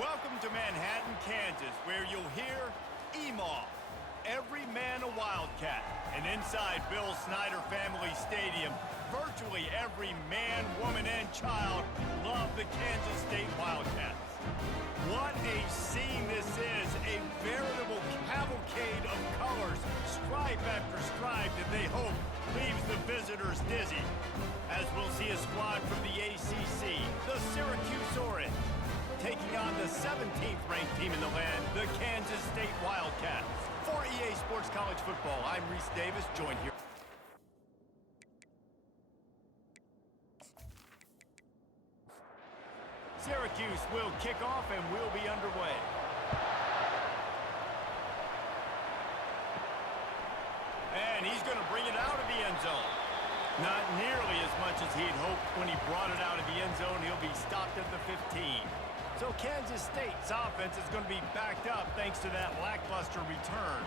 Welcome to Manhattan, Kansas, where you'll hear EMAW, every man a Wildcat. And inside Bill Snyder Family Stadium, virtually every man, woman, and child love the Kansas State Wildcats. What a scene this is, a veritable cavalcade of colors, stripe after stripe that they hope leaves the visitors dizzy. As we'll see a squad from the ACC, the Syracuse Orange, taking on the 17th ranked team in the land, the Kansas State Wildcats. For EA Sports College Football, I'm Reese Davis, joined here. Syracuse will kick off and will be underway. And he's going to bring it out of the end zone. Not nearly as much as he'd hoped when he brought it out of the end zone. He'll be stopped at the 15. So Kansas State's offense is going to be backed up thanks to that lackluster return.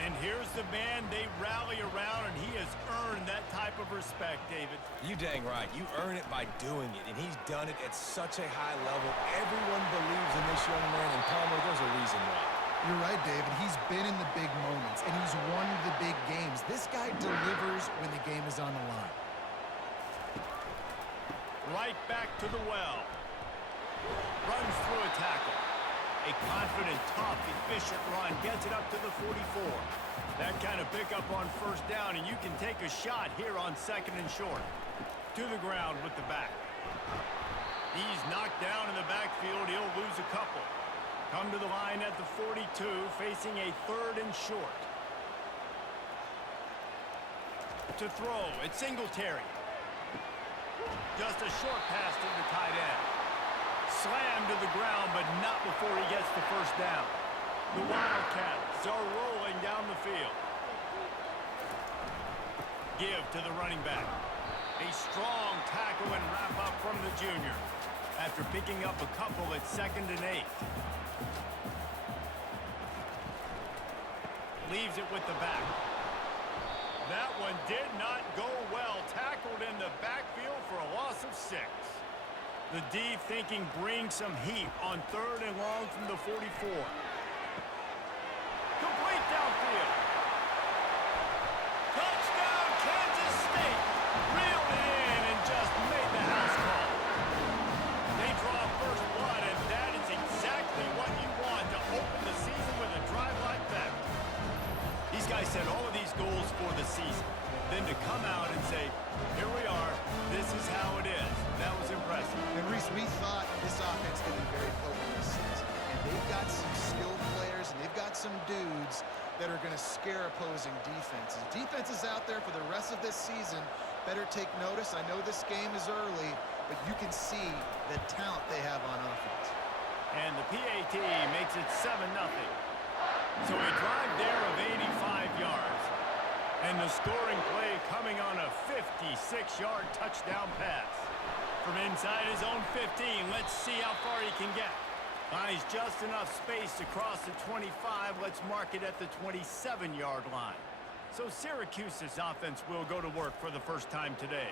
And here's the man they rally around, and he has earned that type of respect, David. You dang right. You earn it by doing it, and he's done it at such a high level. Everyone believes in this young man, and Palmer, there's a reason why. You're right, David. He's been in the big moments, and he's won the big games. This guy delivers when the game is on the line. Right back to the well. Runs through a tackle. A confident, tough, efficient run gets it up to the 44. That kind of pickup on first down, and you can take a shot here on second and short. To the ground with the back. He's knocked down in the backfield. He'll lose a couple. Come to the line at the 42, facing a third and short. To throw, it's Singletary. Just a short pass to the tight end. Slammed to the ground, but not before he gets the first down. The Wildcats are rolling down the field. Give to the running back. A strong tackle and wrap-up from the junior after picking up a couple at 2nd and 8. Leaves it with the back. That one did not go well. Tackled in the backfield for a loss of 6. The D thinking bring some heat on 3rd and long from the 44. Complete downfield. Touchdown, Kansas State. Reeled it in and just made the house call. They draw first blood, and that is exactly what you want to open the season with a drive like that. These guys set all of these goals for the season. Then to come out and say, here we are, this is how it is. That was impressive. And Reese, we thought this offense could be very potent this season. And they've got some skilled players, and they've got some dudes that are going to scare opposing defenses. Defenses out there for the rest of this season better take notice. I know this game is early, but you can see the talent they have on offense. And the PAT makes it 7-0. So a drive there of 85 yards. And the scoring play coming on a 56-yard touchdown pass. From inside his own 15, let's see how far he can get. Finds just enough space to cross the 25. Let's mark it at the 27-yard line. So Syracuse's offense will go to work for the first time today.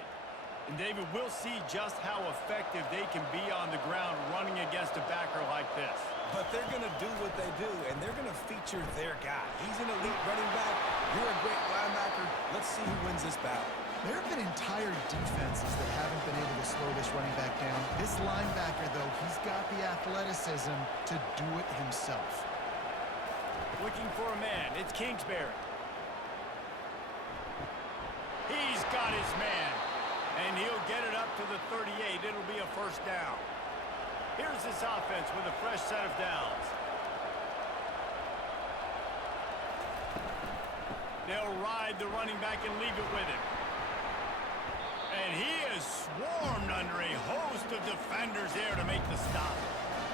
And David, we'll see just how effective they can be on the ground running against a backer like this. But they're going to do what they do, and they're going to feature their guy. He's an elite running back. You're a great linebacker. Let's see who wins this battle. There have been entire defenses that haven't been able to slow this running back down. This linebacker, though, he's got the athleticism to do it himself. Looking for a man. It's Kingsbury. He's got his man. And he'll get it up to the 38. It'll be a first down. Here's this offense with a fresh set of downs. They'll ride the running back and leave it with him. And he is swarmed under a host of defenders there to make the stop.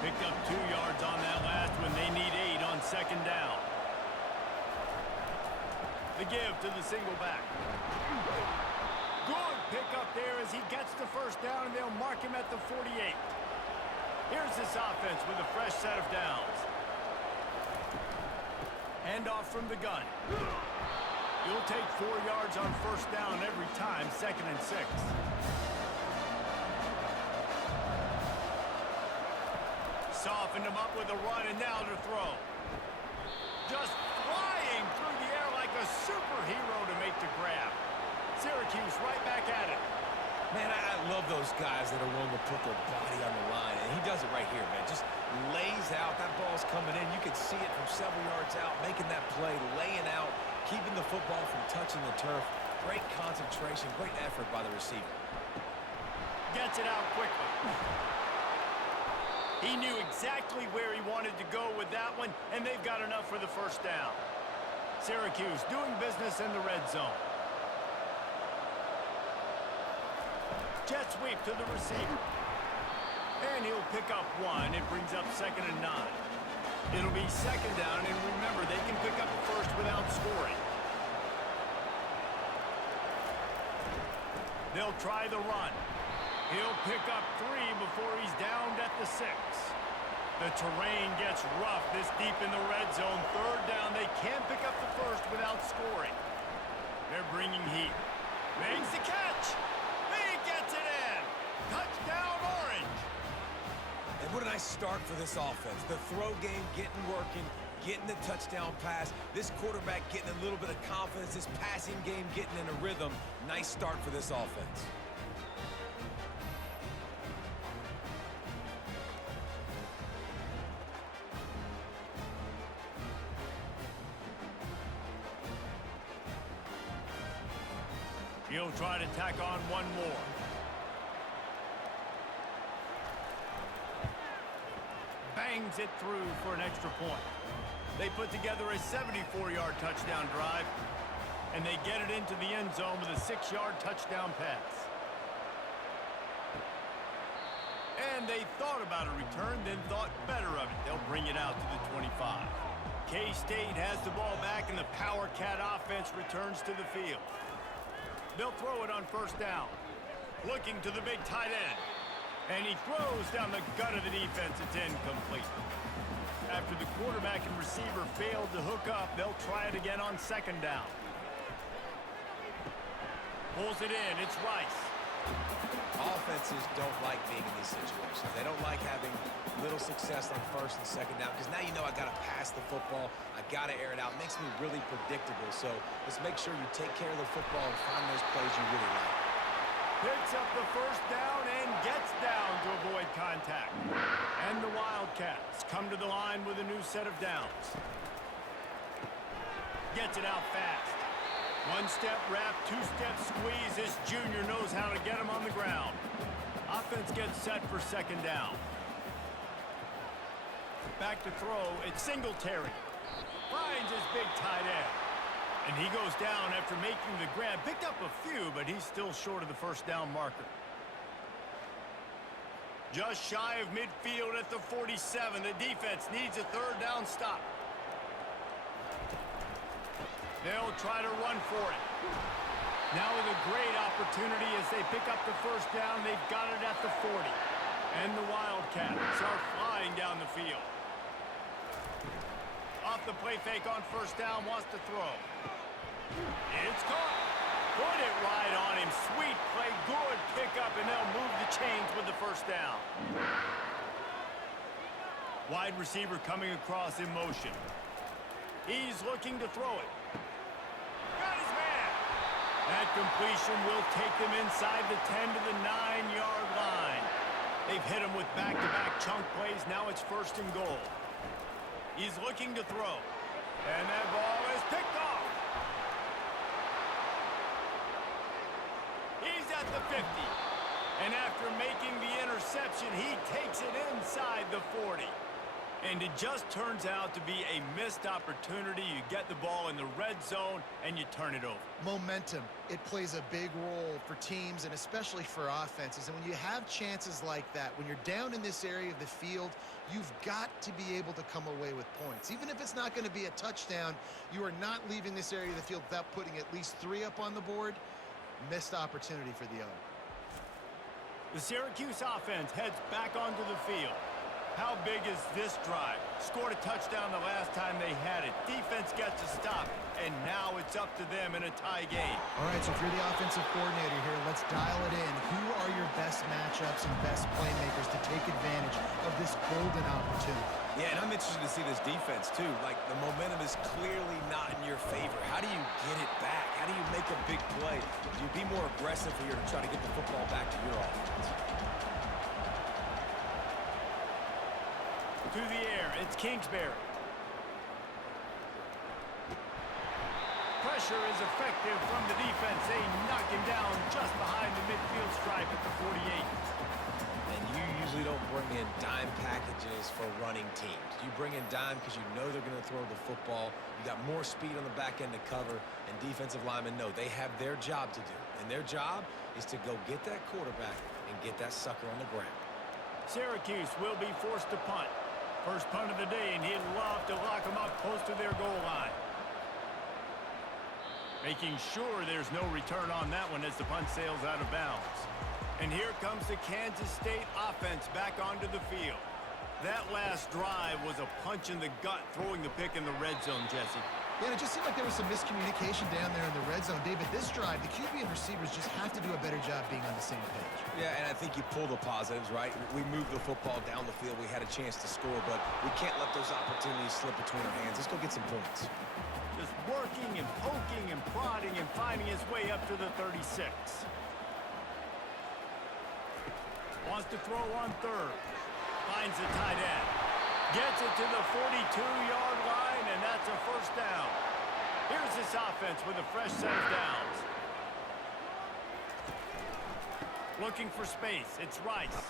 Picked up 2 yards on that last one. They need 8 on 2nd down. The give to the single back. Good pickup there as he gets the first down, and they'll mark him at the 48. Here's this offense with a fresh set of downs. Handoff from the gun. You'll take 4 yards on first down every time, 2nd and 6. softened him up with a run, and now to throw. Just flying through the air like a superhero to make the grab. Syracuse right back at it. Man, I love those guys that are willing to put their body on the line, and he does it right here, man. Just lays out. That ball's coming in. You can see it from several yards out, making that play, laying out, keeping the football from touching the turf. Great concentration, great effort by the receiver. Gets it out quickly. He knew exactly where he wanted to go with that one, and they've got enough for the first down. Syracuse doing business in the red zone. Jet sweep to the receiver. And he'll pick up one. It brings up 2nd and 9. It'll be 2nd down, and remember, they can pick up the first without scoring. They'll try the run. He'll pick up 3 before he's downed at the 6. The terrain gets rough this deep in the red zone. 3rd down, they can't pick up the first without scoring. They're bringing heat. Makes the catch. He gets it in. Touchdown, Orange. And what a nice start for this offense. The throw game getting working, getting the touchdown pass. This quarterback getting a little bit of confidence. This passing game getting in a rhythm. Nice start for this offense. He'll try to tack on one more. Bangs it through for an extra point. They put together a 74-yard touchdown drive, and they get it into the end zone with a 6-yard touchdown pass. And they thought about a return, then thought better of it. They'll bring it out to the 25. K-State has the ball back, and the Power Cat offense returns to the field. They'll throw it on 1st down. Looking to the big tight end. And he throws down the gut of the defense. It's incomplete. After the quarterback and receiver failed to hook up, they'll try it again on 2nd down. Pulls it in. It's Rice. Offenses don't like being in these situations. They don't like having little success on 1st and 2nd down because now you know I got to pass the football. I got to air it out. It makes me really predictable. So let's make sure you take care of the football and find those plays you really like. Picks up the 1st down and gets down to avoid contact. And the Wildcats come to the line with a new set of downs. Gets it out fast. 1-step wrap, 2-step squeeze. This junior knows how to get him on the ground. Offense gets set for 2nd down. Back to throw. It's Singletary. Finds his big tight end. And he goes down after making the grab. Picked up a few, but he's still short of the 1st down marker. Just shy of midfield at the 47. The defense needs a 3rd down stop. They'll try to run for it. Now with a great opportunity as they pick up the 1st down. They've got it at the 40. And the Wildcats are flying down the field. Off the play fake on 1st down, wants to throw. It's caught. Put it right on him. Sweet play, good pickup, and they'll move the chains with the 1st down. Wide receiver coming across in motion. He's looking to throw it. Got his man. That completion will take them inside the 10 to the 9-yard line. They've hit him with back-to-back chunk plays. Now it's 1st and goal. He's looking to throw. And that ball is picked off. He's at the 50. And after making the interception, he takes it inside the 40. And it just turns out to be a missed opportunity. You get the ball in the red zone, and you turn it over. Momentum. It plays a big role for teams and especially for offenses. And when you have chances like that, when you're down in this area of the field, you've got to be able to come away with points. Even if it's not going to be a touchdown, you are not leaving this area of the field without putting at least 3 up on the board. Missed opportunity for the other. The Syracuse offense heads back onto the field. How big is this drive? Scored a touchdown the last time they had it. Defense gets a stop, and now it's up to them in a tie game. All right, so if you're the offensive coordinator here, let's dial it in. Who are your best matchups? matchups and best playmakers to take advantage of this golden opportunity. Yeah, and I'm interested to see this defense, too. Like, the momentum is clearly not in your favor. How do you get it back? How do you make a big play? Do you be more aggressive here to try to get the football back to your offense? To the air, it's Kingsbury. Pressure is effective from the defense. They knock him down just behind the midfield stripe at the 48. And you usually don't bring in dime packages for running teams. You bring in dime because you know they're going to throw the football. You got more speed on the back end to cover, and defensive linemen know they have their job to do. And their job is to go get that quarterback and get that sucker on the ground. Syracuse will be forced to punt. First punt of the day, and he'd love to lock them up close to their goal line. Making sure there's no return on that one as the punt sails out of bounds. And here comes the Kansas State offense back onto the field. That last drive was a punch in the gut, throwing the pick in the red zone, Jesse. Yeah, and it just seemed like there was some miscommunication down there in the red zone. David, this drive, the QB and receivers just have to do a better job being on the same page. Yeah, and I think you pull the positives, right? We moved the football down the field. We had a chance to score, but we can't let those opportunities slip between our hands. Let's go get some points. Just working and poking and prodding and finding his way up to the 36. Wants to throw on third. Finds the tight end. Gets it to the 42-yard line, and that's a first down. Here's this offense with a fresh set of downs. Looking for space. It's Rice.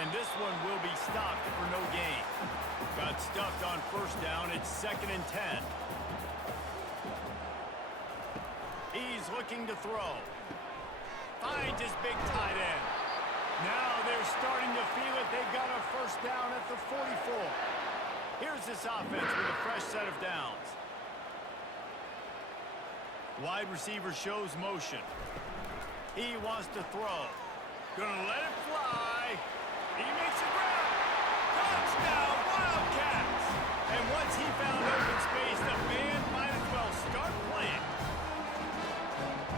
And this one will be stopped for no gain. Got stuffed on first down. It's 2nd and 10. He's looking to throw. Finds his big tight end. Now they're starting to feel it. They've got a first down at the 44. Here's this offense with a fresh set of downs. Wide receiver shows motion. He wants to throw. Gonna let it fly. He makes a grab. Touchdown, Wildcats! And once he found open space, the band might as well start playing.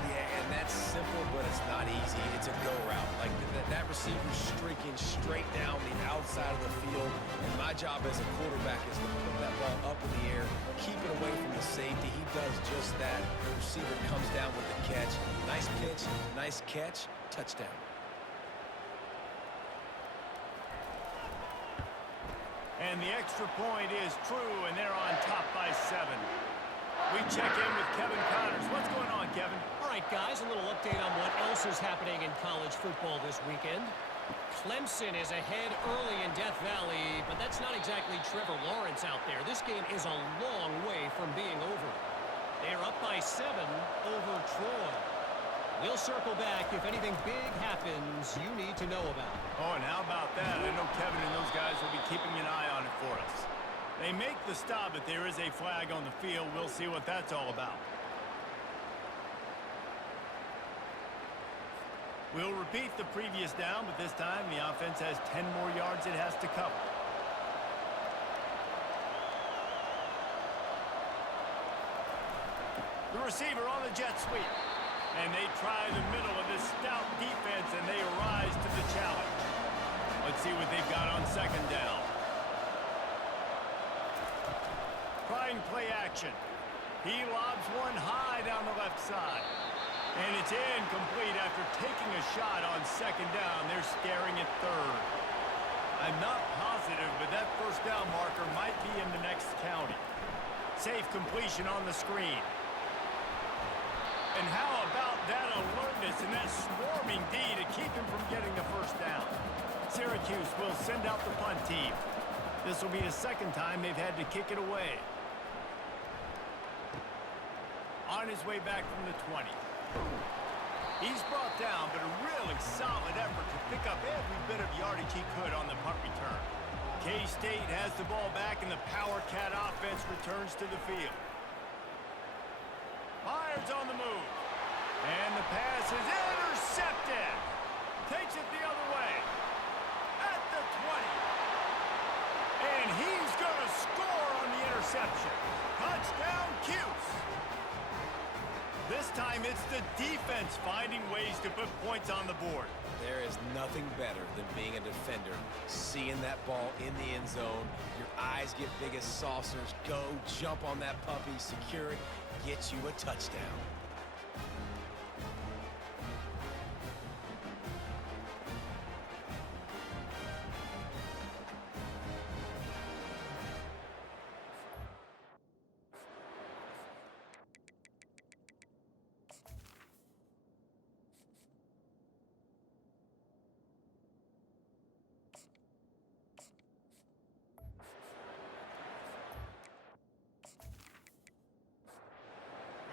Yeah, and that's simple, but it's not easy. It's a go route. Like that receiver's streaking straight down the outside of the field, and my job as a quarterback is to put that ball up in the air, keep it away from the safety. He does just that. The receiver comes down with the catch. Nice pitch, nice catch, touchdown. And the extra point is true, and they're on top by 7. We check in with Kevin Connors. What's going on, Kevin? All right, guys, a little update on what else is happening in college football this weekend. Clemson is ahead early in Death Valley, but that's not exactly Trevor Lawrence out there. This game is a long way from being over. They're up by 7 over Troy. We'll circle back if anything big happens you need to know about. Oh, and how about that? I know Kevin and those guys will be keeping an eye on it for us. They make the stop, but there is a flag on the field. We'll see what that's all about. We'll repeat the previous down, but this time the offense has 10 more yards it has to cover. The receiver on the jet sweep. And they try the middle of this stout defense, and they rise to the challenge. Let's see what they've got on 2nd down. Trying play action. He lobs one high down the left side. And it's incomplete after taking a shot on 2nd down. They're staring at 3rd. I'm not positive, but that first down marker might be in the next county. Safe completion on the screen. And how about that alertness and that swarming D to keep him from getting the first down? Syracuse will send out the punt team. This will be the 2nd time they've had to kick it away. On his way back from the 20. He's brought down, but a really solid effort to pick up every bit of yardage he could on the punt return. K-State has the ball back, and the Power Cat offense returns to the field. Myers on the move. And the pass is intercepted. Takes it the other way. At the 20. And he's going to score on the interception. Touchdown, Cuse. This time it's the defense finding ways to put points on the board. There is nothing better than being a defender, seeing that ball in the end zone, your eyes get big as saucers, go, jump on that puppy, secure it, get you a touchdown.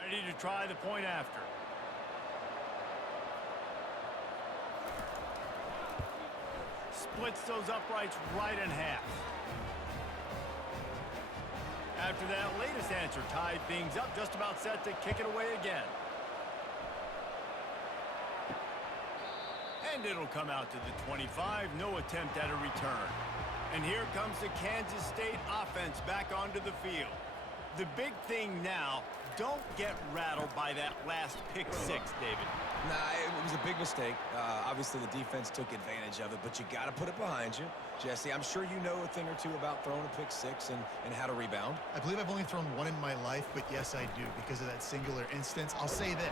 Ready to try the point after. Splits those uprights right in half. After that latest answer tied things up, just about set to kick it away again. And it'll come out to the 25, no attempt at a return. And here comes the Kansas State offense back onto the field. The big thing now, don't get rattled by that last pick six, David. Nah, it was a big mistake. Obviously, the defense took advantage of it, but you got to put it behind you. Jesse, I'm sure you know a thing or two about throwing a pick six and how to rebound. I believe I've only thrown one in my life, but yes, I do, because of that singular instance. I'll say that.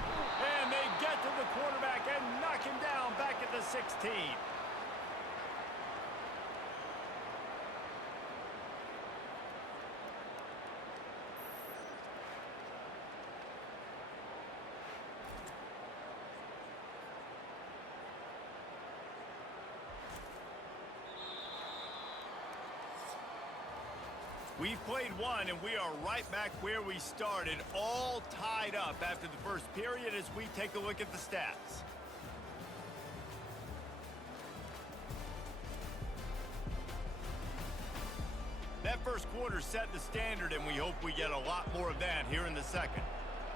And they get to the quarterback and knock him down back at the 16. We've played one, and we are right back where we started, all tied up after the first period as we take a look at the stats. That first quarter set the standard, and we hope we get a lot more of that here in the second.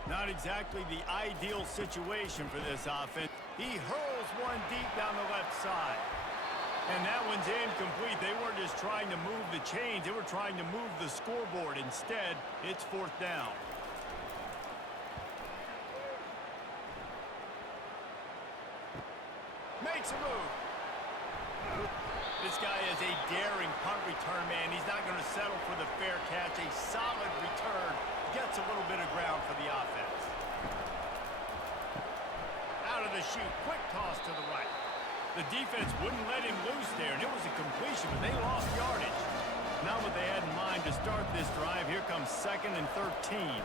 Not exactly the ideal situation for this offense. He hurls one deep down the left side. And that one's incomplete. They weren't just trying to move the chains. They were trying to move the scoreboard. Instead, it's fourth down. Makes a move. This guy is a daring punt return man. He's not going to settle for the fair catch. A solid return. Gets a little bit of ground for the offense. Out of the chute. Quick toss to the right. The defense wouldn't let him loose there, and it was a completion, but they lost yardage. Not what they had in mind to start this drive. Here comes 2nd and 13. And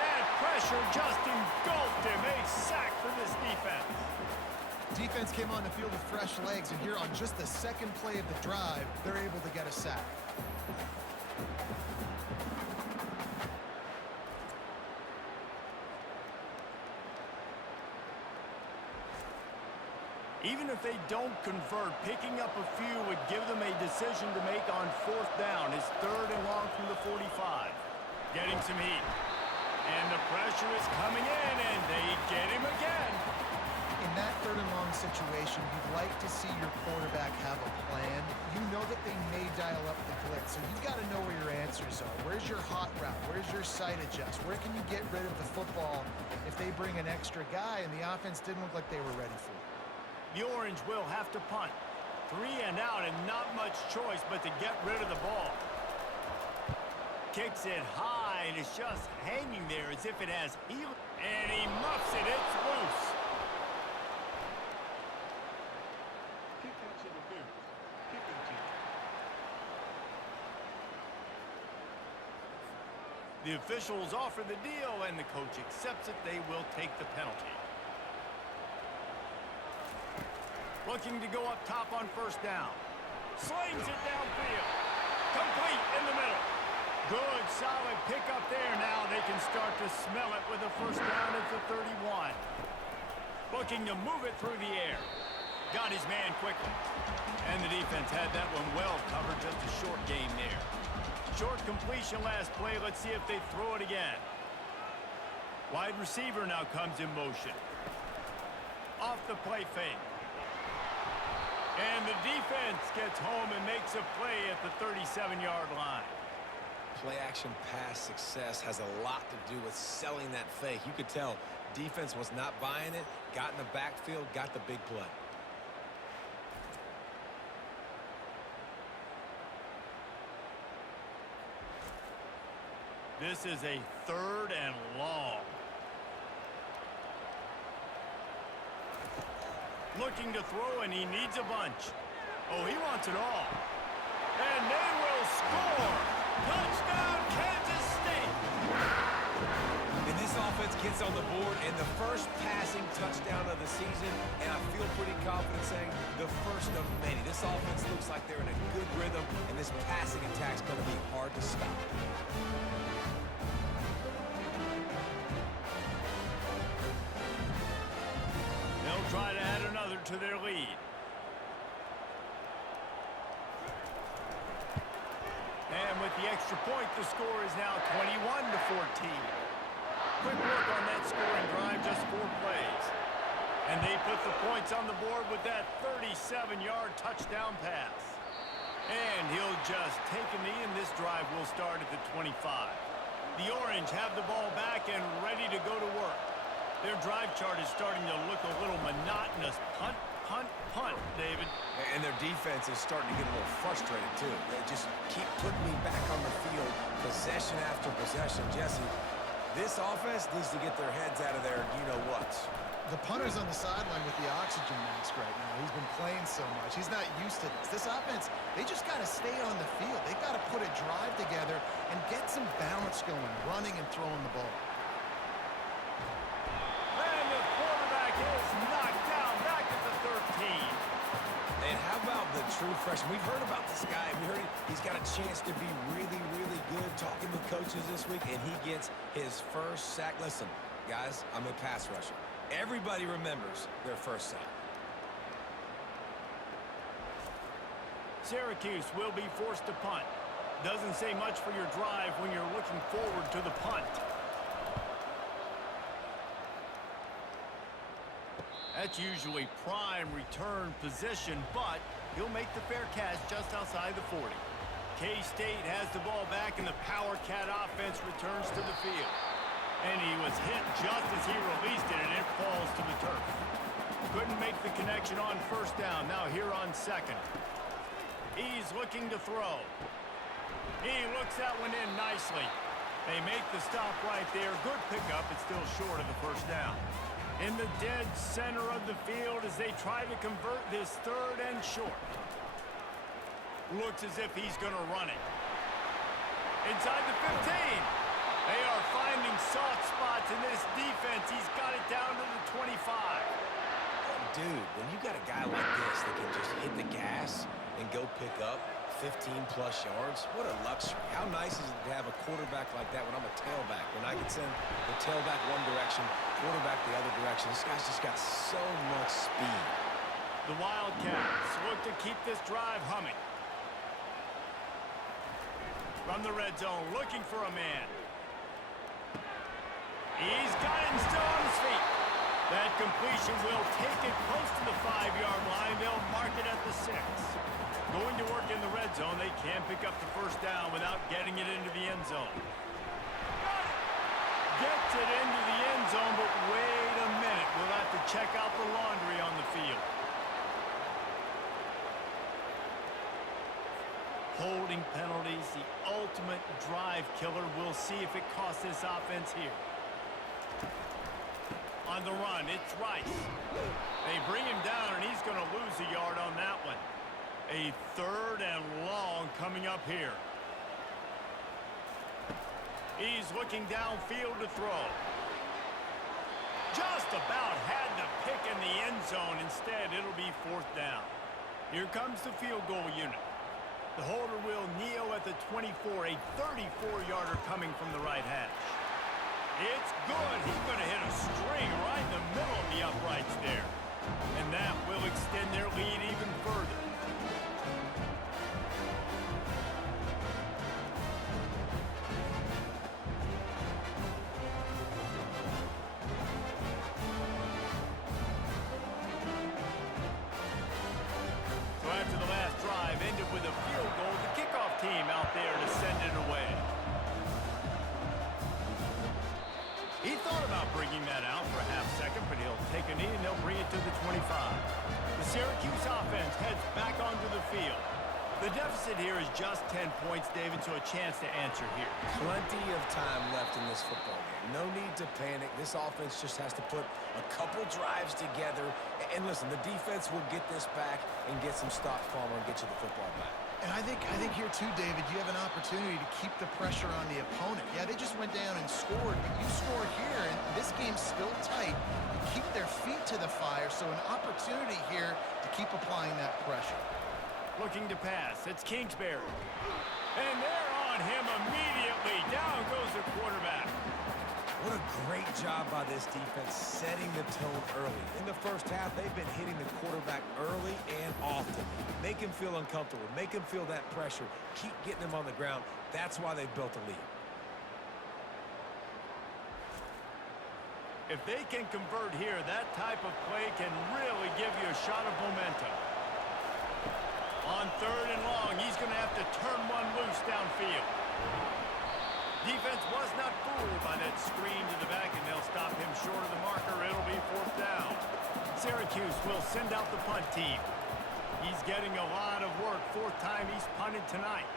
that pressure just engulfed him. A sack for this defense. Defense came on the field with fresh legs, and here on just the second play of the drive, they're able to get a sack. Even if they don't convert, picking up a few would give them a decision to make on fourth down. His 3rd and long from the 45. Getting some heat. And the pressure is coming in, and they get him again. In that 3rd and long situation, you'd like to see your quarterback have a plan. You know that they may dial up the blitz, so you've got to know where your answers are. Where's your hot route? Where's your sight adjust? Where can you get rid of the football if they bring an extra guy and the offense didn't look like they were ready for it? The Orange will have to punt. 3 and out, and not much choice but to get rid of the ball. Kicks it high, and it's just hanging there as if it has heel. And he muffs it. It's loose. The officials offer the deal, and the coach accepts it. They will take the penalty. Looking to go up top on first down. Slings it downfield. Complete in the middle. Good, solid pickup there. Now they can start to smell it with a first down at the 31. Looking to move it through the air. Got his man quickly. And the defense had that one well covered. Just a short gain there. Short completion last play. Let's see if they throw it again. Wide receiver now comes in motion. Off the play fake. And the defense gets home and makes a play at the 37-yard line. play-action pass success has a lot to do with selling that fake. You could tell defense was not buying it, got in the backfield, got the big play. This is a 3rd and long. Looking to throw, and he needs a bunch. Oh, he wants it all. And they will score! Touchdown, Kansas State! And this offense gets on the board and the first passing touchdown of the season, and I feel pretty confident saying the first of many. This offense looks like they're in a good rhythm, and this passing attack's going to be hard to stop. They'll try to add another to their lead. And with the extra point, the score is now 21-14. Quick look on that scoring drive, just 4 plays. And they put the points on the board with that 37-yard touchdown pass. And he'll just take a knee, and this drive will start at the 25. The Orange have the ball back and ready to go to work. Their drive chart is starting to look a little monotonous. Punt, punt, punt, David. And their defense is starting to get a little frustrated, too. They just keep putting me back on the field, possession after possession. Jesse, this offense needs to get their heads out of there, you-know-what. The punter's on the sideline with the oxygen mask right now. He's been playing so much. He's not used to this. This offense, they just got to stay on the field. They've got to put a drive together and get some balance going, running and throwing the ball. And the quarterback is knocked down back at the 13. And how about the true freshman? We've heard about this guy. We heard he's got a chance to be really, really good. Talking with coaches this week, and he gets his first sack. Listen, guys, I'm a pass rusher. Everybody remembers their first sack. Syracuse will be forced to punt. Doesn't say much for your drive when you're looking forward to the punt. That's usually prime return position, but he'll make the fair catch just outside the 40. K-State has the ball back, and the Power Cat offense returns to the field. And he was hit just as he released it, and it falls to the turf. Couldn't make the connection on first down. Now here on second. He's looking to throw. He looks that one in nicely. They make the stop right there. Good pickup. It's still short of the first down. In the dead center of the field as they try to convert this 3rd and short. Looks as if he's going to run it. Inside the 15. They are finding soft spots in this defense. He's got it down to the 25. Dude, when you got a guy like this that can just hit the gas and go pick up 15-plus yards, what a luxury. How nice is it to have a quarterback like that when I'm a tailback, when I can send the tailback one direction, quarterback the other direction. This guy's just got so much speed. The Wildcats look to keep this drive humming. From the red zone, looking for a man. He's got it and still on his feet. That completion will take it close to the 5-yard line. They'll mark it at the 6. Going to work in the red zone. They can pick up the first down without getting it into the end zone. Gets it into the end zone, but wait a minute. We'll have to check out the laundry on the field. Holding penalties, the ultimate drive killer. We'll see if it costs this offense here. On the run, it's Rice. They bring him down, and he's going to lose a yard on that one. A 3rd and long coming up here. He's looking downfield to throw. Just about had the pick in the end zone. Instead, it'll be 4th down. Here comes the field goal unit. The holder will kneel at the 24, a 34-yarder coming from the right hash. It's good. He's going to hit a string right in the middle of the uprights there. And that will extend their lead even further. So after the last drive ended with a field goal, the kickoff team out there to send it away. thought about bringing that out for a half second, but he'll take a knee and they'll bring it to the 25. The Syracuse offense heads back onto the field. The deficit here is just 10 points, David, so a chance to answer here. Plenty of time left in this football game. No need to panic. This offense just has to put a couple drives together. And listen, the defense will get this back and get some stops, Palmer, and get you the football back. And I think here, too, David, you have an opportunity to keep the pressure on the opponent. Yeah, they just went down and scored, but you score here, and this game's still tight. You keep their feet to the fire, so an opportunity here to keep applying that pressure. Looking to pass. It's Kingsbury. And they're on him immediately. Down goes the quarterback. What a great job by this defense setting the tone early. In the first half, they've been hitting the quarterback early and often. Make him feel uncomfortable. Make him feel that pressure. Keep getting him on the ground. That's why they've built a lead. If they can convert here, that type of play can really give you a shot of momentum. On 3rd and long, he's going to have to turn one loose downfield. Defense was not fooled by that screen to the back, and they'll stop him short of the marker. It'll be 4th down. Syracuse will send out the punt team. He's getting a lot of work. 4th time he's punted tonight.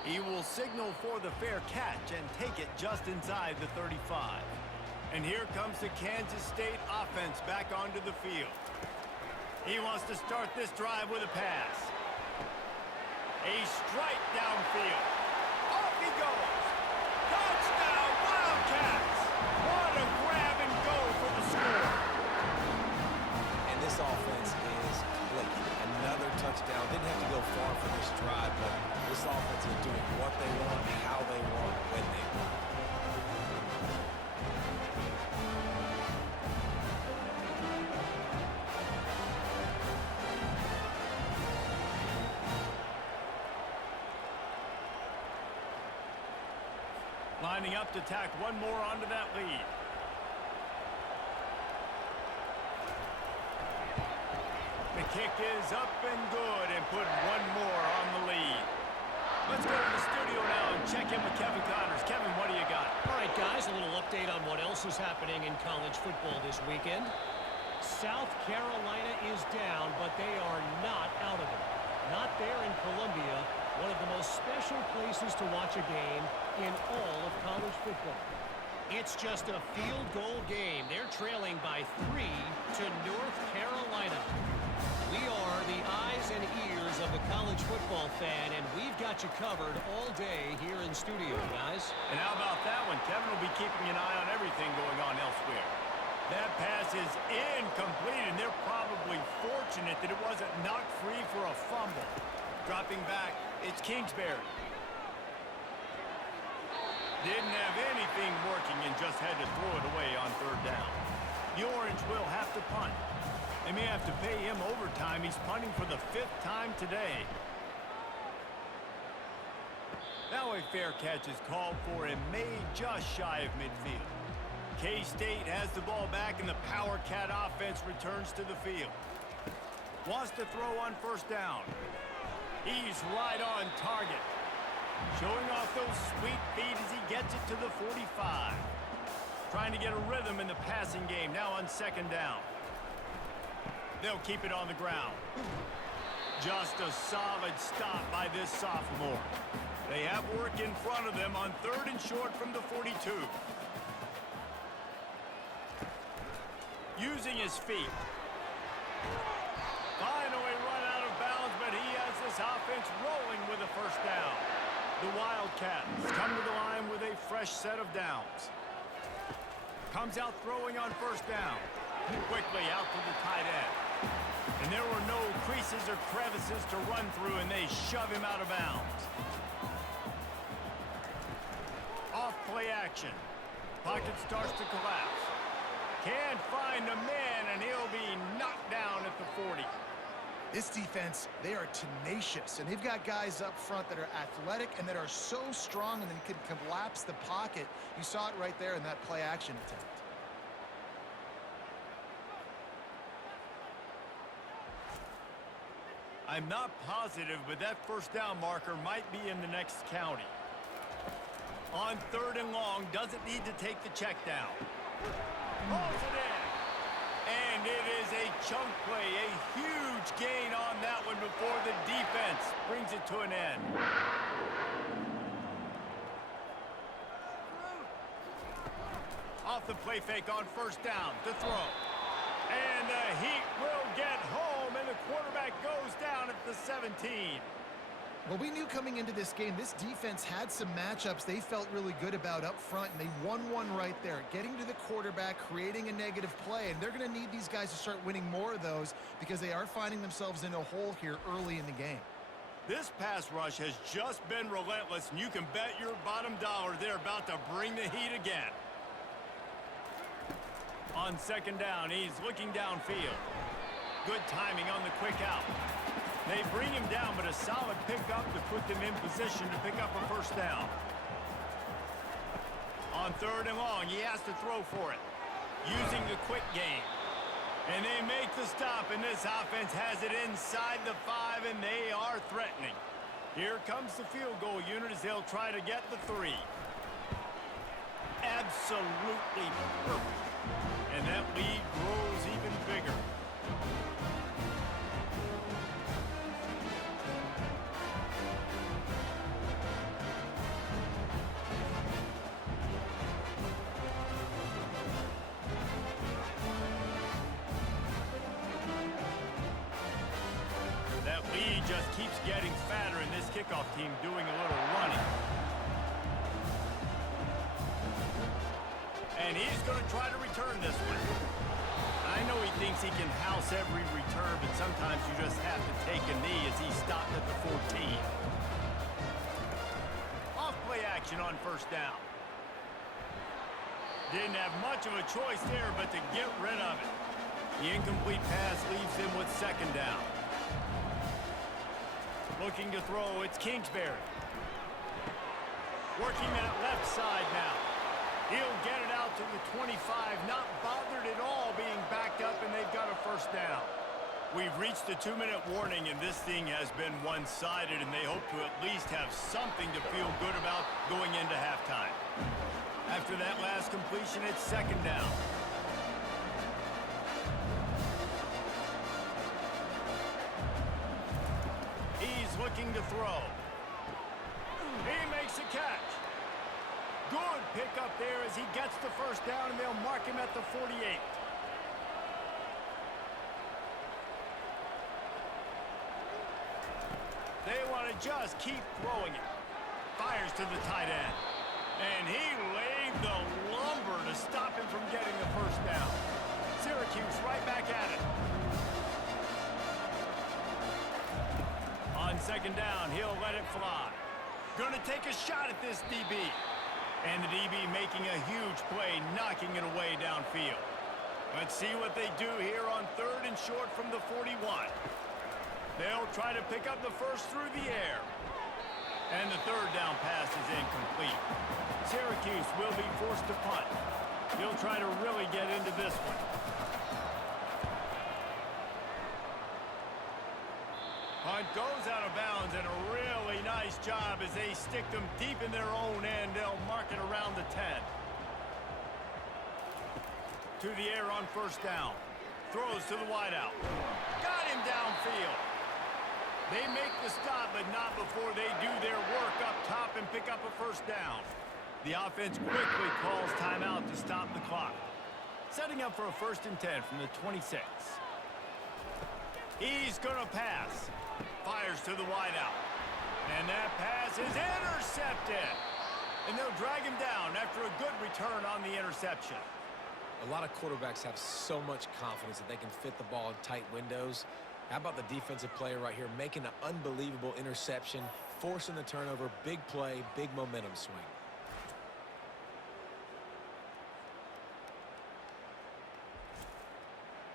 He will signal for the fair catch and take it just inside the 35. And here comes the Kansas State offense back onto the field. He wants to start this drive with a pass. A strike downfield. Off he goes. Touchdown, Wildcats! What a grab and go for the score. And this offense is clicking. Another touchdown. Didn't have to go far for this drive, but this offense is doing what they want, how they want, when they want. Lining up to tack one more onto that lead. The kick is up and good and put one more on the lead. Let's go to the studio now and check in with Kevin Connors. Kevin, what do you got? All right, guys, a little update on what else is happening in college football this weekend. South Carolina is down, but they are not out of it. Not there in Columbia, one of the most special places to watch a game in all of college football. It's just a field goal game. They're trailing by 3 to North Carolina. We are the eyes and ears of the college football fan, and we've got you covered all day here in studio, guys. And how about that one? Kevin will be keeping an eye on everything going on elsewhere. That pass is incomplete, and they're probably fortunate that it wasn't knocked free for a fumble. Dropping back, it's Kingsbury. Didn't have anything working and just had to throw it away on 3rd down. The Orange will have to punt. They may have to pay him overtime. He's punting for the 5th time today. Now a fair catch is called for and made just shy of midfield. K-State has the ball back and the Power Cat offense returns to the field. Wants to throw on 1st down. He's right on target. Showing off those sweet feet as he gets it to the 45. Trying to get a rhythm in the passing game now on 2nd down. They'll keep it on the ground. Just a solid stop by this sophomore. They have work in front of them on 3rd and short from the 42. Using his feet. Finally run out of bounds, but he has this offense rolling with a 1st down. The Wildcats come to the line with a fresh set of downs. Comes out throwing on 1st down. Quickly out to the tight end. And there were no creases or crevices to run through, and they shove him out of bounds. Off play action. Pocket starts to collapse. Can't find a man, and he'll be knocked down at the 40. This defense, they are tenacious, and they've got guys up front that are athletic and that are so strong and then can collapse the pocket. You saw it right there in that play action attempt. I'm not positive, but that 1st down marker might be in the next county. On 3rd and long, doesn't need to take the check down. Pulls it in. And it is a chunk play, a huge gain on that one before the defense brings it to an end. Off the play fake on 1st down to throw. And the Heat will get home, and the quarterback goes down at the 17. Well, we knew coming into this game, this defense had some matchups they felt really good about up front, and they won one right there, getting to the quarterback, creating a negative play, and they're going to need these guys to start winning more of those because they are finding themselves in a hole here early in the game. This pass rush has just been relentless, and you can bet your bottom dollar they're about to bring the heat again. On 2nd down, he's looking downfield. Good timing on the quick out. They bring him down, but a solid pickup to put them in position to pick up a 1st down. On 3rd and long, he has to throw for it, using the quick game. And they make the stop, and this offense has it inside the 5, and they are threatening. Here comes the field goal unit as they'll try to get the 3. Absolutely perfect. And that lead grows even bigger. That lead just keeps getting fatter, and this kickoff team doing a little running. And he's going to try to return this one. I know he thinks he can house every return, but sometimes you just have to take a knee as he stopped at the 14. Off play action on 1st down. Didn't have much of a choice there, but to get rid of it. The incomplete pass leaves him with 2nd down. Looking to throw, it's Kingsbury. Working that left side now. He'll get it out to the 25, not bothered at all being backed up, and they've got a 1st down. We've reached the 2-minute warning, and this thing has been one-sided, and they hope to at least have something to feel good about going into halftime. After that last completion, it's 2nd down. He's looking to throw. He makes a catch. Good pickup there as he gets the 1st down, and they'll mark him at the 48. They want to just keep throwing it. Fires to the tight end. And he laid the lumber to stop him from getting the 1st down. Syracuse right back at it. On 2nd down, he'll let it fly. Gonna take a shot at this DB. And the DB making a huge play, knocking it away downfield. Let's see what they do here on 3rd and short from the 41. They'll try to pick up the 1st through the air. And the 3rd down pass is incomplete. Syracuse will be forced to punt. He'll try to really get into this one. Punt goes out of bounds, and a really nice job as they stick them deep in their own end. They'll mark it around the 10. To the air on 1st down. Throws to the wideout. Got him downfield. They make the stop, but not before they do their work up top and pick up a 1st down. The offense quickly calls timeout to stop the clock. Setting up for a 1st and 10 from the 26. He's going to pass. Fires to the wideout. And that pass is intercepted. And they'll drag him down after a good return on the interception. A lot of quarterbacks have so much confidence that they can fit the ball in tight windows. How about the defensive player right here making an unbelievable interception, forcing the turnover, big play, big momentum swing.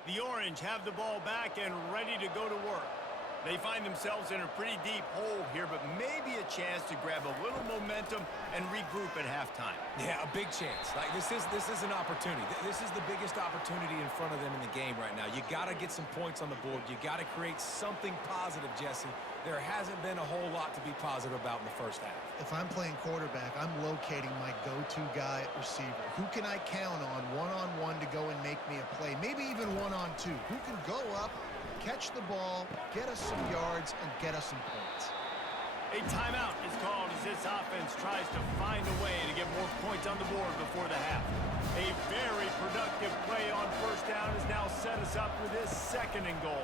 The Orange have the ball back and ready to go to work. They find themselves in a pretty deep hole here, but maybe a chance to grab a little momentum and regroup at halftime. Yeah, a big chance. Like this is an opportunity. This is the biggest opportunity in front of them in the game right now. You got to get some points on the board. You got to create something positive, Jesse. There hasn't been a whole lot to be positive about in the first half. If I'm playing quarterback, I'm locating my go-to guy at receiver. Who can I count on one-on-one to go and make me a play? Maybe even one-on-two. Who can go up, catch the ball, get us some yards, and get us some points? A timeout is called as this offense tries to find a way to get more points on the board before the half. A very productive play on first down has now set us up with this 2nd and goal.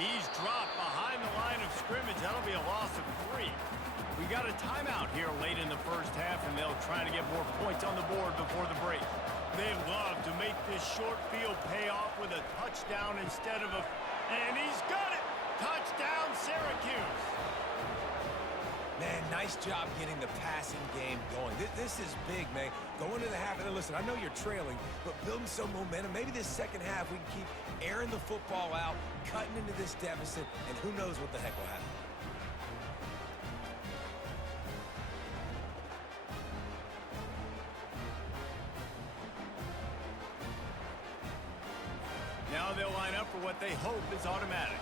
He's dropped behind the line of scrimmage. That'll be a loss of 3. We got a timeout here late in the first half, and they'll try to get more points on the board before the break. They love to make this short field pay off with a touchdown instead of a... And he's got it! Touchdown, Syracuse! Man, nice job getting the passing game going. This is big, man. Going to the half, and listen, I know you're trailing, but building some momentum. Maybe this second half we can keep airing the football out, cutting into this deficit, and who knows what the heck will happen. Now they'll line up for what they hope is automatic.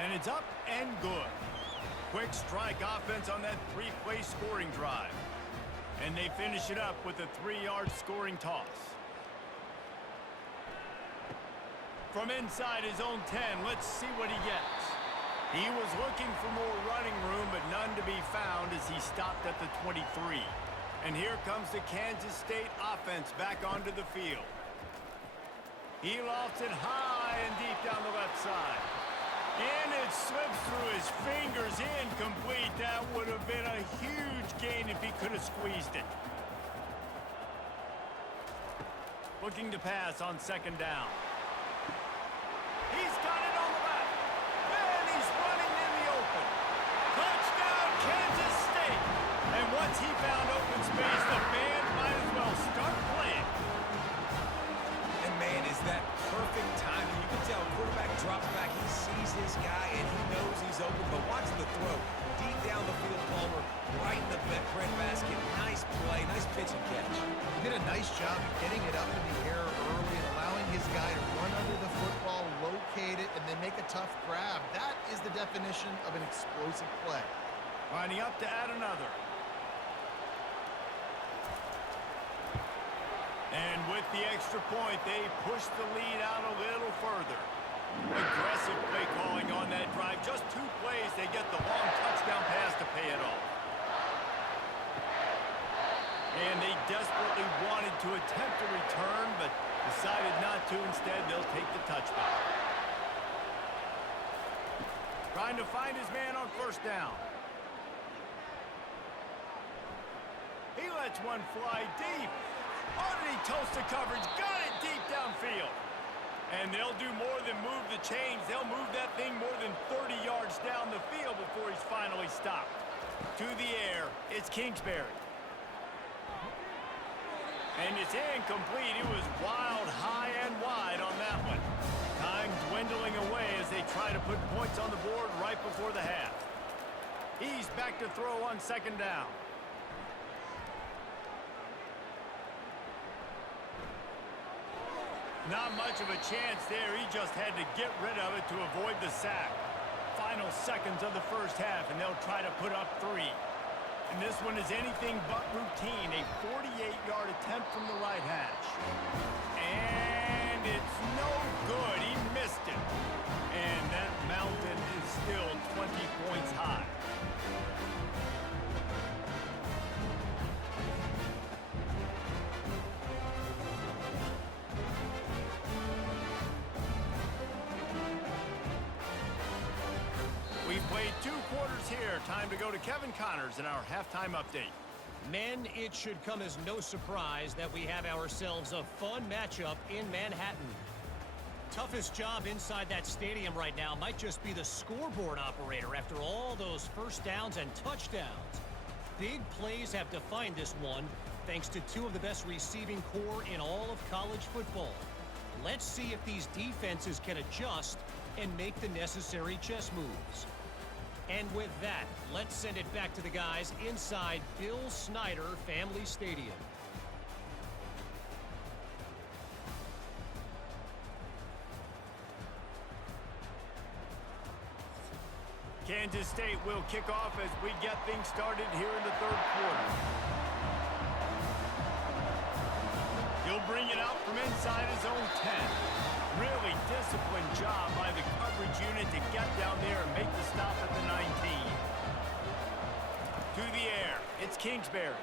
And it's up and good. Quick strike offense on that 3-play scoring drive. And they finish it up with a 3-yard scoring toss. From inside his own 10, let's see what he gets. He was looking for more running room, but none to be found as he stopped at the 23. And here comes the Kansas State offense back onto the field. He lofts it high and deep down the left side. And it slips through his fingers, incomplete. That would have been a huge gain if he could have squeezed it. Looking to pass on 2nd down. He's got it on the back. And he's running in the open. Touchdown, Kansas State. And once he found open space, the band might as well start playing. And man, is that perfect timing. You can tell quarterback drops back, he sees his guy, and he knows he's open. But watch the throw. Deep down the field, Palmer, right in the bread basket. Nice play, nice pitch and catch. He did a nice job of getting it up in the air early and allowing his guy to run under the football, locate it, and then make a tough grab. That is the definition of an explosive play. Lining up to add another. And with the extra point, they push the lead out a little further. Aggressive play calling on that drive. Just 2 plays, they get the long touchdown pass to pay it off. And they desperately wanted to attempt a return, but decided not to. Instead, they'll take the touchback. Trying to find his man on 1st down. He lets one fly deep. Oh, did he toast the coverage? Got it deep downfield. And they'll do more than move the chains. They'll move that thing more than 30 yards down the field before he's finally stopped. To the air, it's Kingsbury. And it's incomplete. It was wild, high, and wide on that one. Time dwindling away as they try to put points on the board right before the half. He's back to throw on 2nd down. Not much of a chance there. He just had to get rid of it to avoid the sack. Final seconds of the first half, and they'll try to put up 3. And this one is anything but routine. A 48-yard attempt from the right hash. And it's no good. He missed it. And that mountain is still 20 points high. We've played 2 quarters here. Time to go to Kevin Connors in our halftime update. Men, it should come as no surprise that we have ourselves a fun matchup in Manhattan. Toughest job inside that stadium right now might just be the scoreboard operator after all those first downs and touchdowns. Big plays have defined this one, thanks to two of the best receiving core in all of college football. Let's see if these defenses can adjust and make the necessary chess moves. And with that, let's send it back to the guys inside Bill Snyder Family Stadium. Kansas State will kick off as we get things started here in the third quarter. He'll bring it out from inside his own 10. Really disciplined job by the coverage unit to get down there and make the stop at the 19. To the air, it's Kingsbury.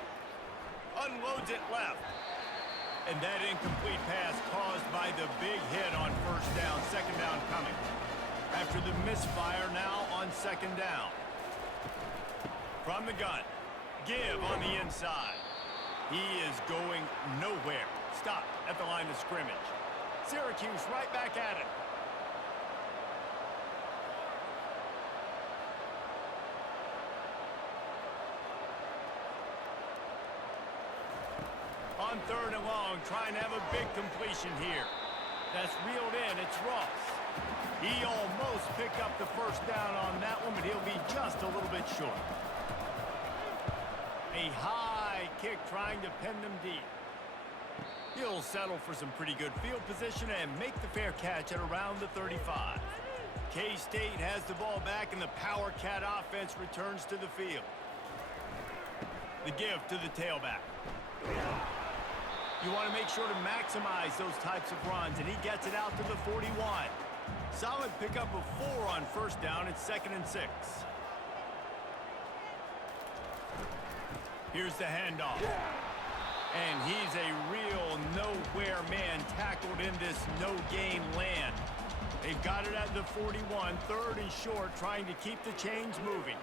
Unloads it left. And that incomplete pass caused by the big hit on first down, second down coming. After the misfire now on second down. From the gun. Give on the inside. He is going nowhere. Stop at the line of scrimmage. Syracuse right back at it. On third and long, trying to have a big completion here. That's reeled in. It's Ross. He almost picked up the first down on that one, but he'll be just a little bit short. A high kick trying to pin them deep. He'll settle for some pretty good field position and make the fair catch at around the 35. K-State has the ball back, and the Power Cat offense returns to the field. The give to the tailback. You want to make sure to maximize those types of runs, and he gets it out to the 41. Solid pickup of 4 on first down. It's 2nd and 6. Here's the handoff. And he's a real nowhere man tackled in this no-gain land. They've got it at the 41, third and short, trying to keep the chains moving.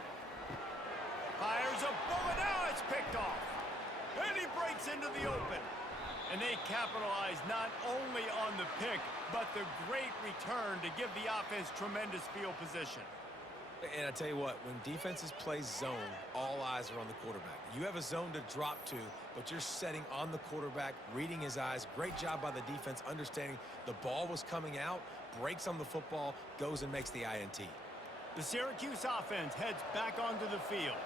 Fires a bullet. Now it's picked off. And he breaks into the open. And they capitalize not only on the pick, but the great return to give the offense tremendous field position. And I tell you what, when defenses play zone, all eyes are on the quarterback. You have a zone to drop to, but you're setting on the quarterback, reading his eyes. Great job by the defense, understanding the ball was coming out, breaks on the football, goes and makes the INT. The Syracuse offense heads back onto the field.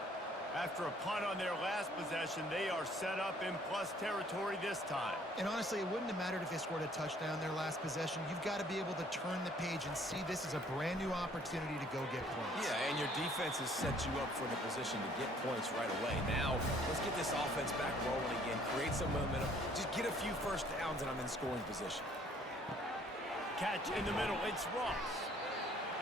After a punt on their last possession, they are set up in plus territory this time. And honestly, it wouldn't have mattered if they scored a touchdown their last possession. You've got to be able to turn the page and see this as a brand new opportunity to go get points. Yeah, and your defense has set you up for the position to get points right away. Now, let's get this offense back rolling again, create some momentum, just get a few first downs, and I'm in scoring position. Catch in the middle, it's Ross.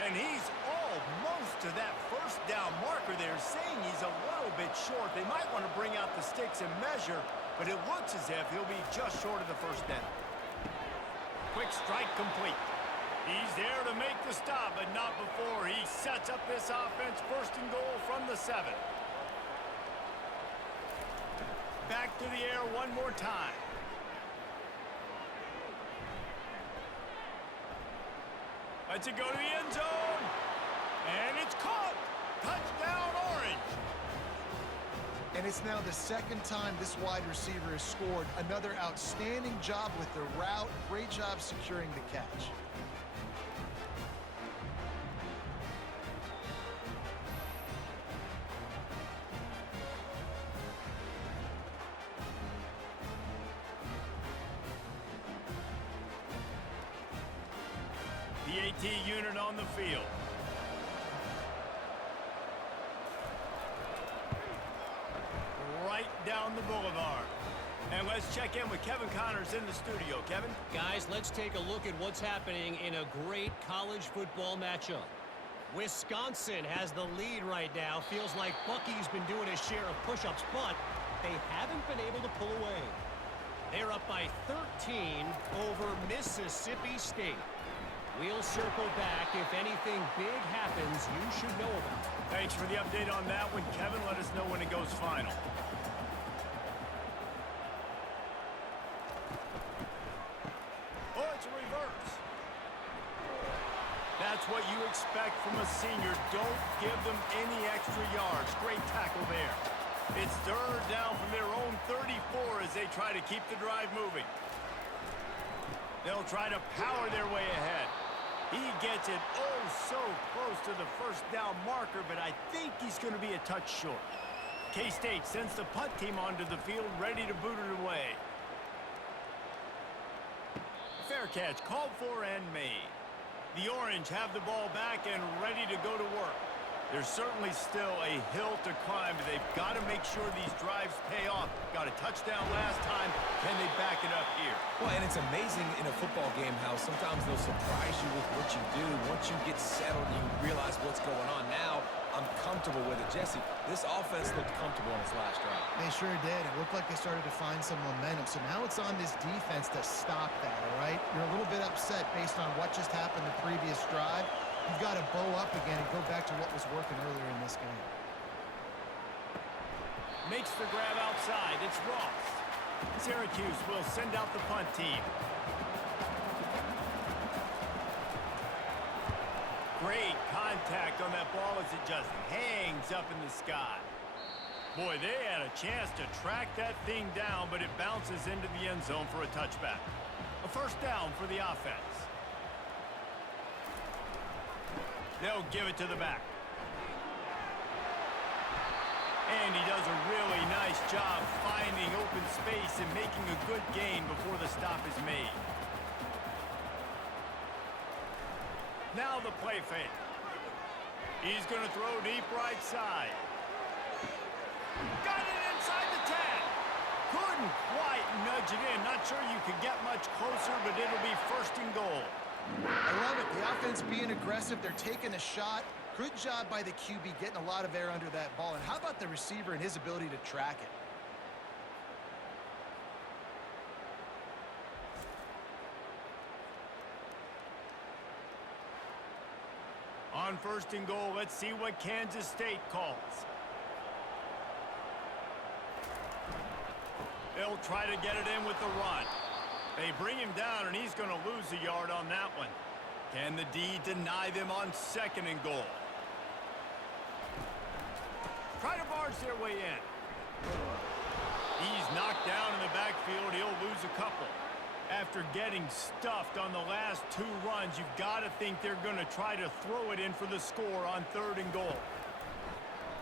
And he's almost to that first down marker there, saying he's a little bit short. They might want to bring out the sticks and measure, but it looks as if he'll be just short of the first down. Quick strike complete. He's there to make the stop, but not before he sets up this offense. First and goal from the 7. Back to the air one more time. Lets it go to the end zone. And it's caught. Touchdown, Orange. And it's now the second time this wide receiver has scored. Another outstanding job with the route. Great job securing the catch. The AT unit on the field. Right down the boulevard. And let's check in with Kevin Connors in the studio. Kevin? Guys, let's take a look at what's happening in a great college football matchup. Wisconsin has the lead right now. Feels like Bucky's been doing his share of push-ups, but they haven't been able to pull away. They're up by 13 over Mississippi State. We'll circle back. If anything big happens, you should know about it. Thanks for the update on that one, Kevin. Let us know when it goes final. Oh, it's a reverse. That's what you expect from a senior. Don't give them any extra yards. Great tackle there. It's third down from their own 34 as they try to keep the drive moving. They'll try to power their way ahead. He gets it oh so close to the first down marker, but I think he's going to be a touch short. K-State sends the punt team onto the field, ready to boot it away. Fair catch called for and made. The Orange have the ball back and ready to go to work. There's certainly still a hill to climb, but they've got to make sure these drives pay off. Got a touchdown last time. Can they back it up here? Well, and it's amazing in a football game how sometimes they'll surprise you with what you do. Once you get settled, you realize what's going on. Now, I'm comfortable with it. Jesse, this offense looked comfortable in its last drive. They sure did. It looked like they started to find some momentum. So now it's on this defense to stop that, all right? You're a little bit upset based on what just happened the previous drive. You've got to bow up again and go back to what was working earlier in this game. Makes the grab outside. It's Ross. Syracuse will send out the punt team. Great contact on that ball as it just hangs up in the sky. Boy, they had a chance to track that thing down, but it bounces into the end zone for a touchback. A first down for the offense. They'll give it to the back. And he does a really nice job finding open space and making a good gain before the stop is made. Now the play fake. He's going to throw deep right side. Got it inside the 10. Couldn't quite nudge it in. Not sure you could get much closer, but it'll be first and goal. I love it. The offense being aggressive. They're taking a shot. Good job by the QB getting a lot of air under that ball. And how about the receiver and his ability to track it? On first and goal, let's see what Kansas State calls. They'll try to get it in with the run. They bring him down, and he's going to lose a yard on that one. Can the D deny them on second and goal? Try to barge their way in. He's knocked down in the backfield. He'll lose a couple. After getting stuffed on the last two runs, you've got to think they're going to try to throw it in for the score on third and goal.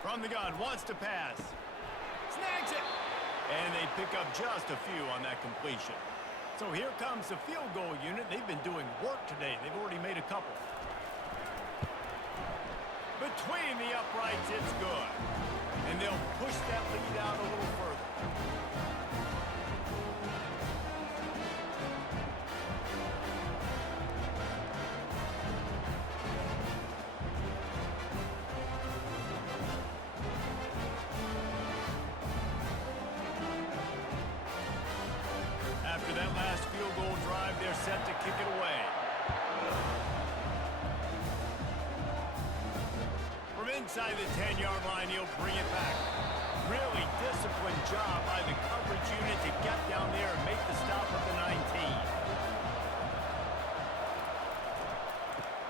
From the gun, wants to pass. Snags it. And they pick up just a few on that completion. So here comes the field goal unit. They've been doing work today. They've already made a couple. Between the uprights, it's good. And they'll push that lead out a little further. After that last field goal drive, they're set to kick it away. From inside the 10-yard line, he'll bring it back. Really disciplined job by the coverage unit to get down there and make the stop at the 19.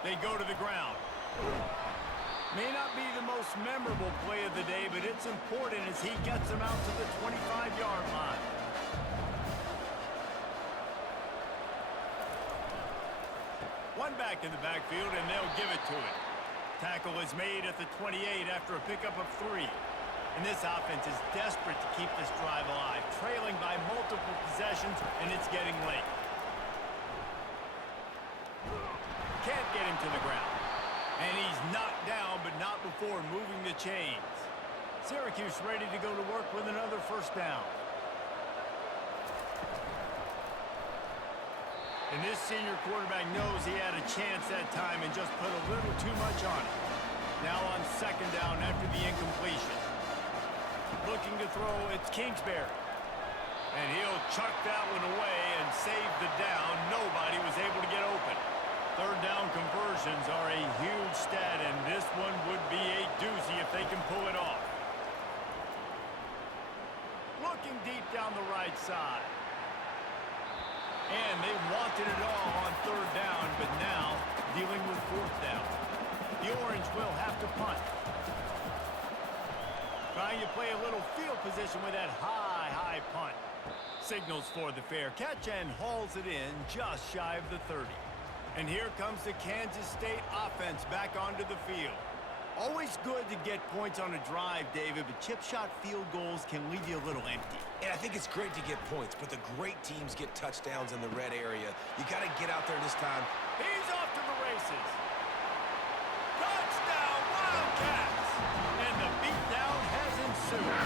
They go to the ground. May not be the most memorable play of the day, but it's important as he gets them out to the 25-yard line. One back in the backfield, and they'll give it to it. Tackle is made at the 28 after a pickup of 3. And this offense is desperate to keep this drive alive, trailing by multiple possessions, and it's getting late. Can't get him to the ground. And he's knocked down, but not before moving the chains. Syracuse ready to go to work with another first down. And this senior quarterback knows he had a chance that time and just put a little too much on it. Now on second down after the incompletion. Looking to throw, it's Kingsbury. And he'll chuck that one away and save the down. Nobody was able to get open. Third down conversions are a huge stat, and this one would be a doozy if they can pull it off. Looking deep down the right side. And they wanted it all on third down, but now dealing with fourth down. The Orange will have to punt. Trying to play a little field position with that high punt. Signals for the fair catch and hauls it in just shy of the 30. And here comes the Kansas State offense back onto the field. Always good to get points on a drive, David, but chip shot field goals can leave you a little empty. And I think it's great to get points, but the great teams get touchdowns in the red area. You got to get out there this time. He's off to the races. Touchdown, Wildcats! And the beatdown has ensued.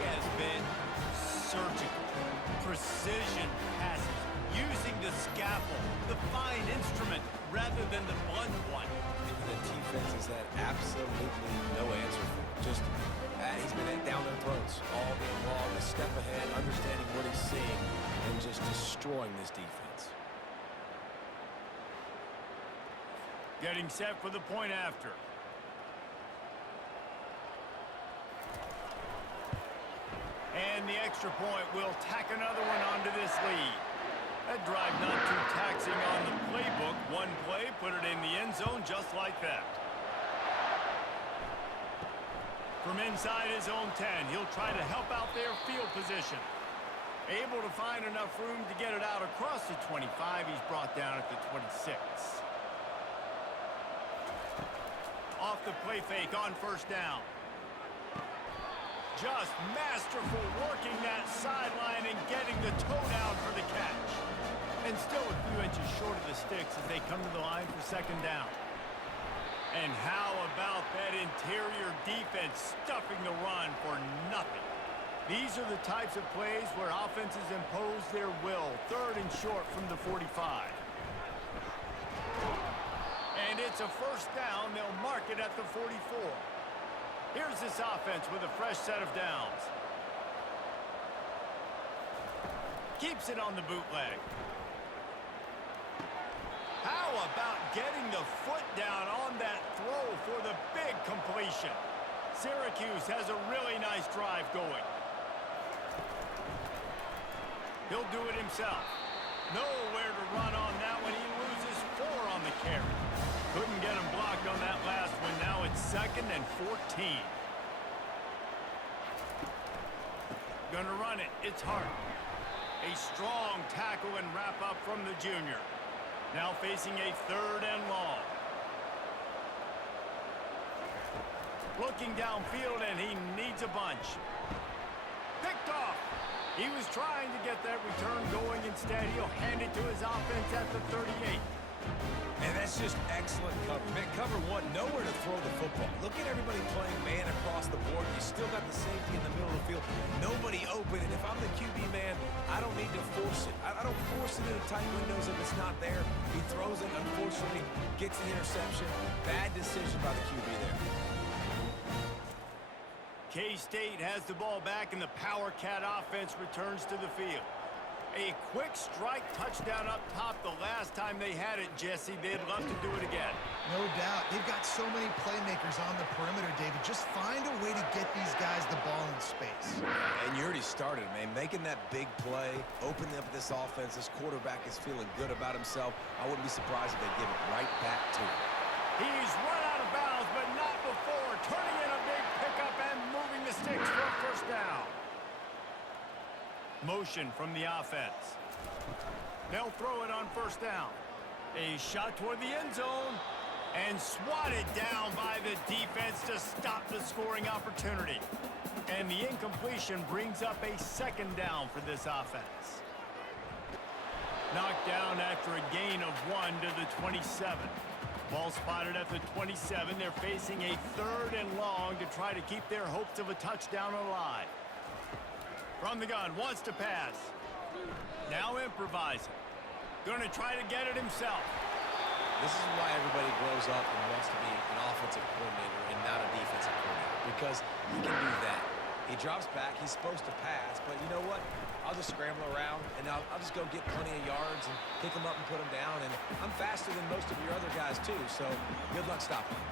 He has been surgical, precision passes, using the scalpel, the fine instrument, rather than the blunt one. The defense has had absolutely no answer for it. Just, he's been down their throats all game long, a step ahead, understanding what he's seeing, and just destroying this defense. Getting set for the point after. And the extra point will tack another one onto this lead. That drive not too taxing on the playbook. One play, put it in the end zone just like that. From inside his own 10, he'll try to help out their field position. Able to find enough room to get it out across the 25. He's brought down at the 26. Off the play fake on first down. Just masterful working that sideline and getting the toe down for the catch. And still a few inches short of the sticks as they come to the line for second down. And how about that interior defense stuffing the run for nothing? These are the types of plays where offenses impose their will. Third and short from the 45. And it's a first down. They'll mark it at the 44. Here's this offense with a fresh set of downs. Keeps it on the bootleg. How about getting the foot down on that throw for the big completion? Syracuse has a really nice drive going. He'll do it himself. Nowhere to run on that one. He loses 4 on the carry. Couldn't get him blocked on that last one. Now it's 2nd and 14. Gonna run it. It's Hart. A strong tackle and wrap up from the junior. Now facing a 3rd and long. Looking downfield, and he needs a bunch. Picked off. He was trying to get that return going. Instead, he'll hand it to his offense at the 38. And that's just excellent cover. Man, cover one, nowhere to throw the football. Look at everybody playing man across the board. You still got the safety in the middle of the field. Nobody open. And if I'm the QB man, I don't need to force it. I don't force it into tight windows if it's not there. He throws it, unfortunately, gets the interception. Bad decision by the QB there. K-State has the ball back, and the Power Cat offense returns to the field. A quick strike touchdown up top the last time they had it, Jesse. They'd love to do it again. No doubt. They've got so many playmakers on the perimeter, David. Just find a way to get these guys the ball in space. And you already started, man. Making that big play, opening up this offense. This quarterback is feeling good about himself. I wouldn't be surprised if they give it right back to him. He's run out of bounds, but not before. Turning in a big pickup and moving the sticks for a first down. Motion from the offense. They'll throw it on first down. A shot toward the end zone and swatted down by the defense to stop the scoring opportunity. And the incompletion brings up a 2nd down for this offense. Knocked down after a gain of 1 to the 27. Ball spotted at the 27. They're facing a 3rd and long to try to keep their hopes of a touchdown alive. From the gun, wants to pass. Now improvising. Going to try to get it himself. This is why everybody grows up and wants to be an offensive coordinator and not a defensive coordinator, because he can do that. He drops back. He's supposed to pass, but you know what? I'll just scramble around, and I'll just go get plenty of yards and pick them up and put them down, and I'm faster than most of your other guys, too, so good luck stopping.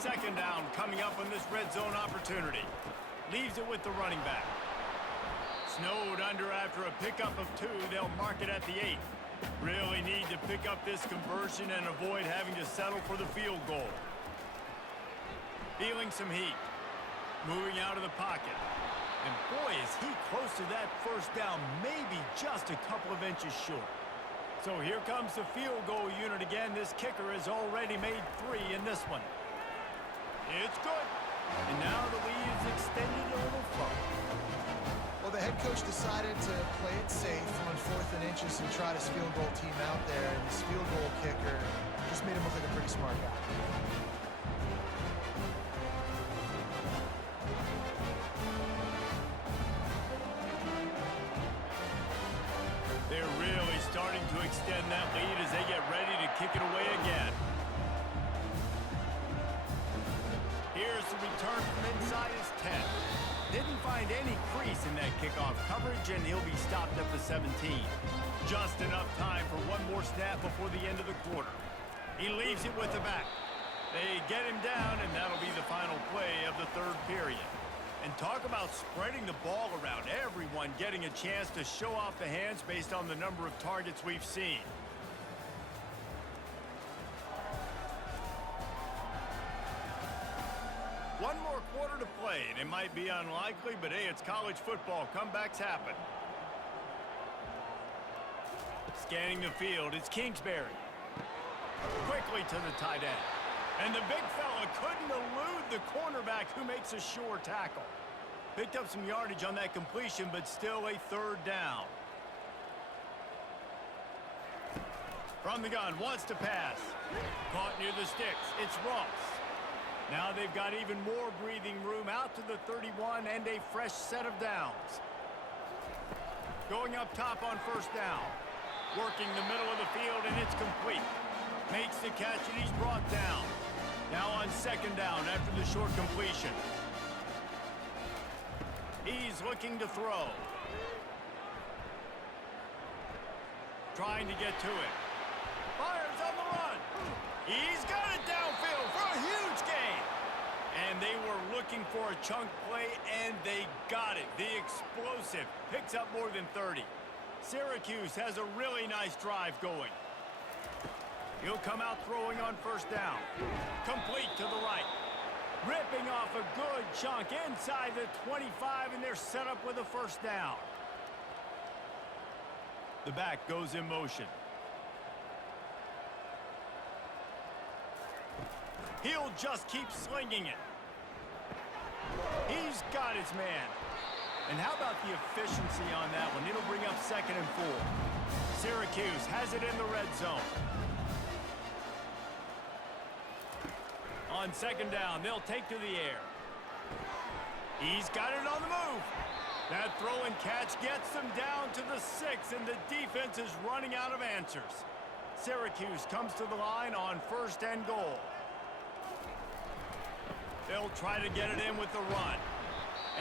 2nd down coming up on this red zone opportunity. Leaves it with the running back. Snowed under after a pickup of 2. They'll mark it at the 8. Really need to pick up this conversion and avoid having to settle for the field goal. Feeling some heat. Moving out of the pocket. And boy, is he close to that first down, maybe just a couple of inches short. So here comes the field goal unit again. This kicker has already made 3 in this one. It's good. And now the lead is extended a little further. Well, the head coach decided to play it safe on 4th and inches and try his field goal team out there. And this field goal kicker just made him look like a pretty smart guy. They're really starting to extend that lead as they get ready to kick it away again. Here's the return from inside his 10. Didn't find any crease in that kickoff coverage, and he'll be stopped at the 17. Just enough time for one more snap before the end of the quarter. He leaves it with the back. They get him down, and that'll be the final play of the 3rd period. And talk about spreading the ball around. Everyone getting a chance to show off the hands based on the number of targets we've seen. One more quarter to play, and it might be unlikely, but hey, it's college football. Comebacks happen. Scanning the field, it's Kingsbury. Quickly to the tight end. And the big fella couldn't elude the cornerback who makes a sure tackle. Picked up some yardage on that completion, but still a 3rd down. From the gun, wants to pass. Caught near the sticks. It's Ross. Now they've got even more breathing room out to the 31 and a fresh set of downs. Going up top on 1st down. Working the middle of the field, and it's complete. Makes the catch, and he's brought down. Now on 2nd down after the short completion. He's looking to throw. Trying to get to it. Fires on the run. He's got it downfield for a huge gain. And they were looking for a chunk play, and they got it. The explosive picks up more than 30. Syracuse has a really nice drive going. He'll come out throwing on 1st down. Complete to the right. Ripping off a good chunk inside the 25, and they're set up with a 1st down. The back goes in motion. He'll just keep slinging it. He's got his man. And how about the efficiency on that one? It'll bring up 2nd and 4. Syracuse has it in the red zone. On 2nd down, they'll take to the air. He's got it on the move. That throw and catch gets them down to the 6, and the defense is running out of answers. Syracuse comes to the line on 1st and goal. They'll try to get it in with the run.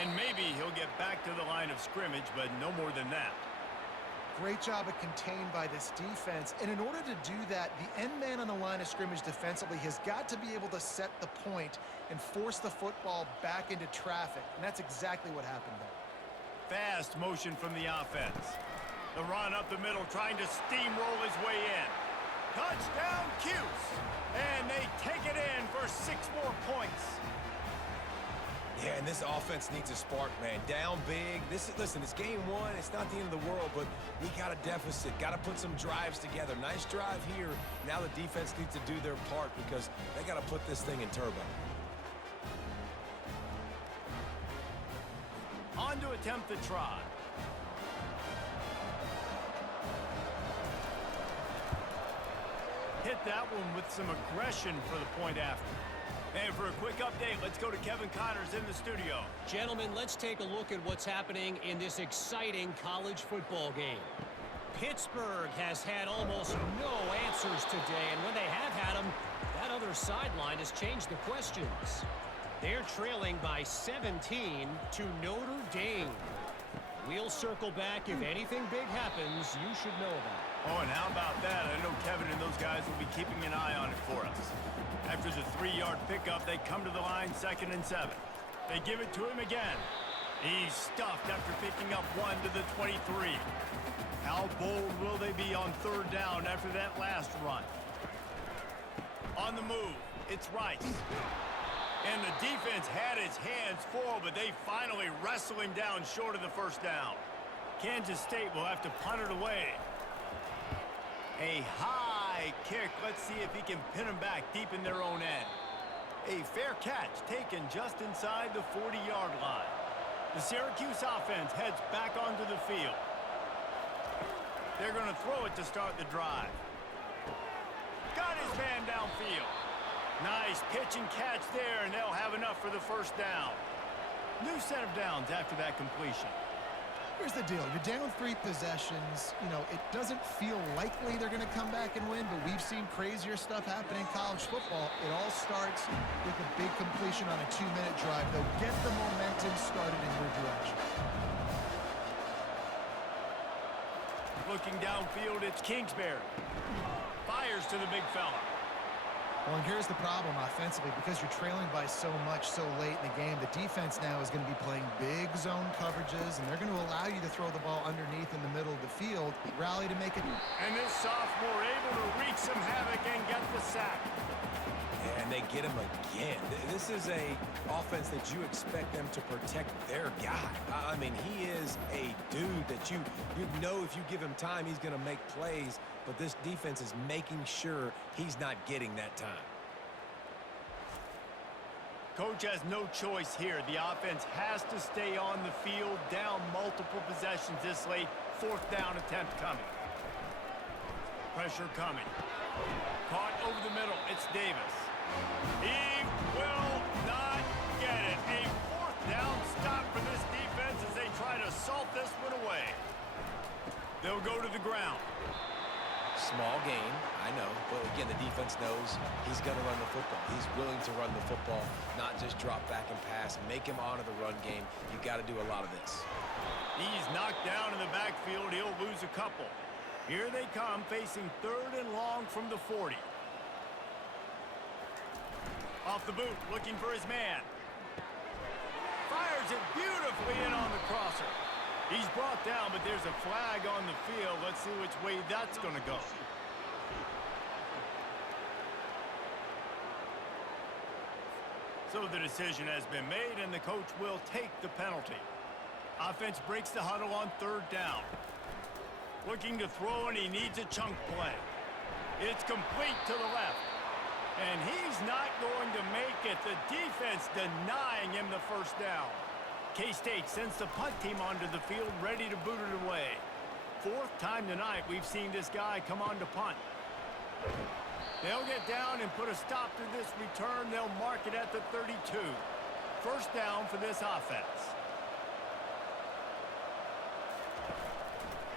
And maybe he'll get back to the line of scrimmage, but no more than that. Great job of contained by this defense. And in order to do that, the end man on the line of scrimmage defensively has got to be able to set the point and force the football back into traffic. And that's exactly what happened there. Fast motion from the offense. The run up the middle, trying to steamroll his way in. Touchdown, Cuse! And they take it in for 6 more points. Yeah, and this offense needs a spark, man. Down big. Listen, it's game 1. It's not the end of the world, but we got a deficit. Got to put some drives together. Nice drive here. Now the defense needs to do their part because they got to put this thing in turbo. On to attempt the try. Hit that one with some aggression for the point after. And for a quick update, let's go to Kevin Connors in the studio. Gentlemen, let's take a look at what's happening in this exciting college football game. Pittsburgh has had almost no answers today, and when they have had them, that other sideline has changed the questions. They're trailing by 17 to Notre Dame. We'll circle back. If anything big happens, you should know about it. Oh, and how about that? I know Kevin and those guys will be keeping an eye on it for us. After the 3-yard pickup, they come to the line 2nd and 7. They give it to him again. He's stuffed after picking up 1 to the 23. How bold will they be on 3rd down after that last run? On the move, it's Rice. And the defense had its hands full, but they finally wrestle him down short of the first down. Kansas State will have to punt it away. A high kick. Let's see if he can pin them back deep in their own end. A fair catch taken just inside the 40-yard line. The Syracuse offense heads back onto the field. They're going to throw it to start the drive. Got his man downfield. Nice pitch and catch there, and they'll have enough for the first down. New set of downs after that completion. Here's the deal. You're down 3 possessions. You know, it doesn't feel likely they're going to come back and win, but we've seen crazier stuff happen in college football. It all starts with a big completion on a 2-minute drive. They'll get the momentum started in your direction. Looking downfield, it's Kingsbury. Fires to the big fella. Well, and here's the problem offensively. Because you're trailing by so much so late in the game, the defense now is going to be playing big zone coverages, and they're going to allow you to throw the ball underneath in the middle of the field, rally to make it. And this sophomore able to wreak some havoc and get the sack. And they get him again. This is a offense that you expect them to protect their guy. I mean, he is a dude that you know if you give him time, he's going to make plays. But this defense is making sure he's not getting that time. Coach has no choice here. The offense has to stay on the field, down multiple possessions this late. 4th down attempt coming. Pressure coming. Caught over the middle. It's Davis. He will not get it. A 4th down stop for this defense as they try to salt this one away. They'll go to the ground. Small gain, I know, but again, the defense knows he's going to run the football. He's willing to run the football, not just drop back and pass, make him honor the run game. You got to do a lot of this. He's knocked down in the backfield. He'll lose a couple. Here they come, facing 3rd and long from the 40. Off the boot, looking for his man. Fires it beautifully in on the crosser. He's brought down, but there's a flag on the field. Let's see which way that's going to go. So the decision has been made, and the coach will take the penalty. Offense breaks the huddle on 3rd down. Looking to throw, and he needs a chunk play. It's complete to the left. And he's not going to make it. The defense denying him the first down. K-State sends the punt team onto the field, ready to boot it away. 4th time tonight we've seen this guy come on to punt. They'll get down and put a stop to this return. They'll mark it at the 32. First down for this offense.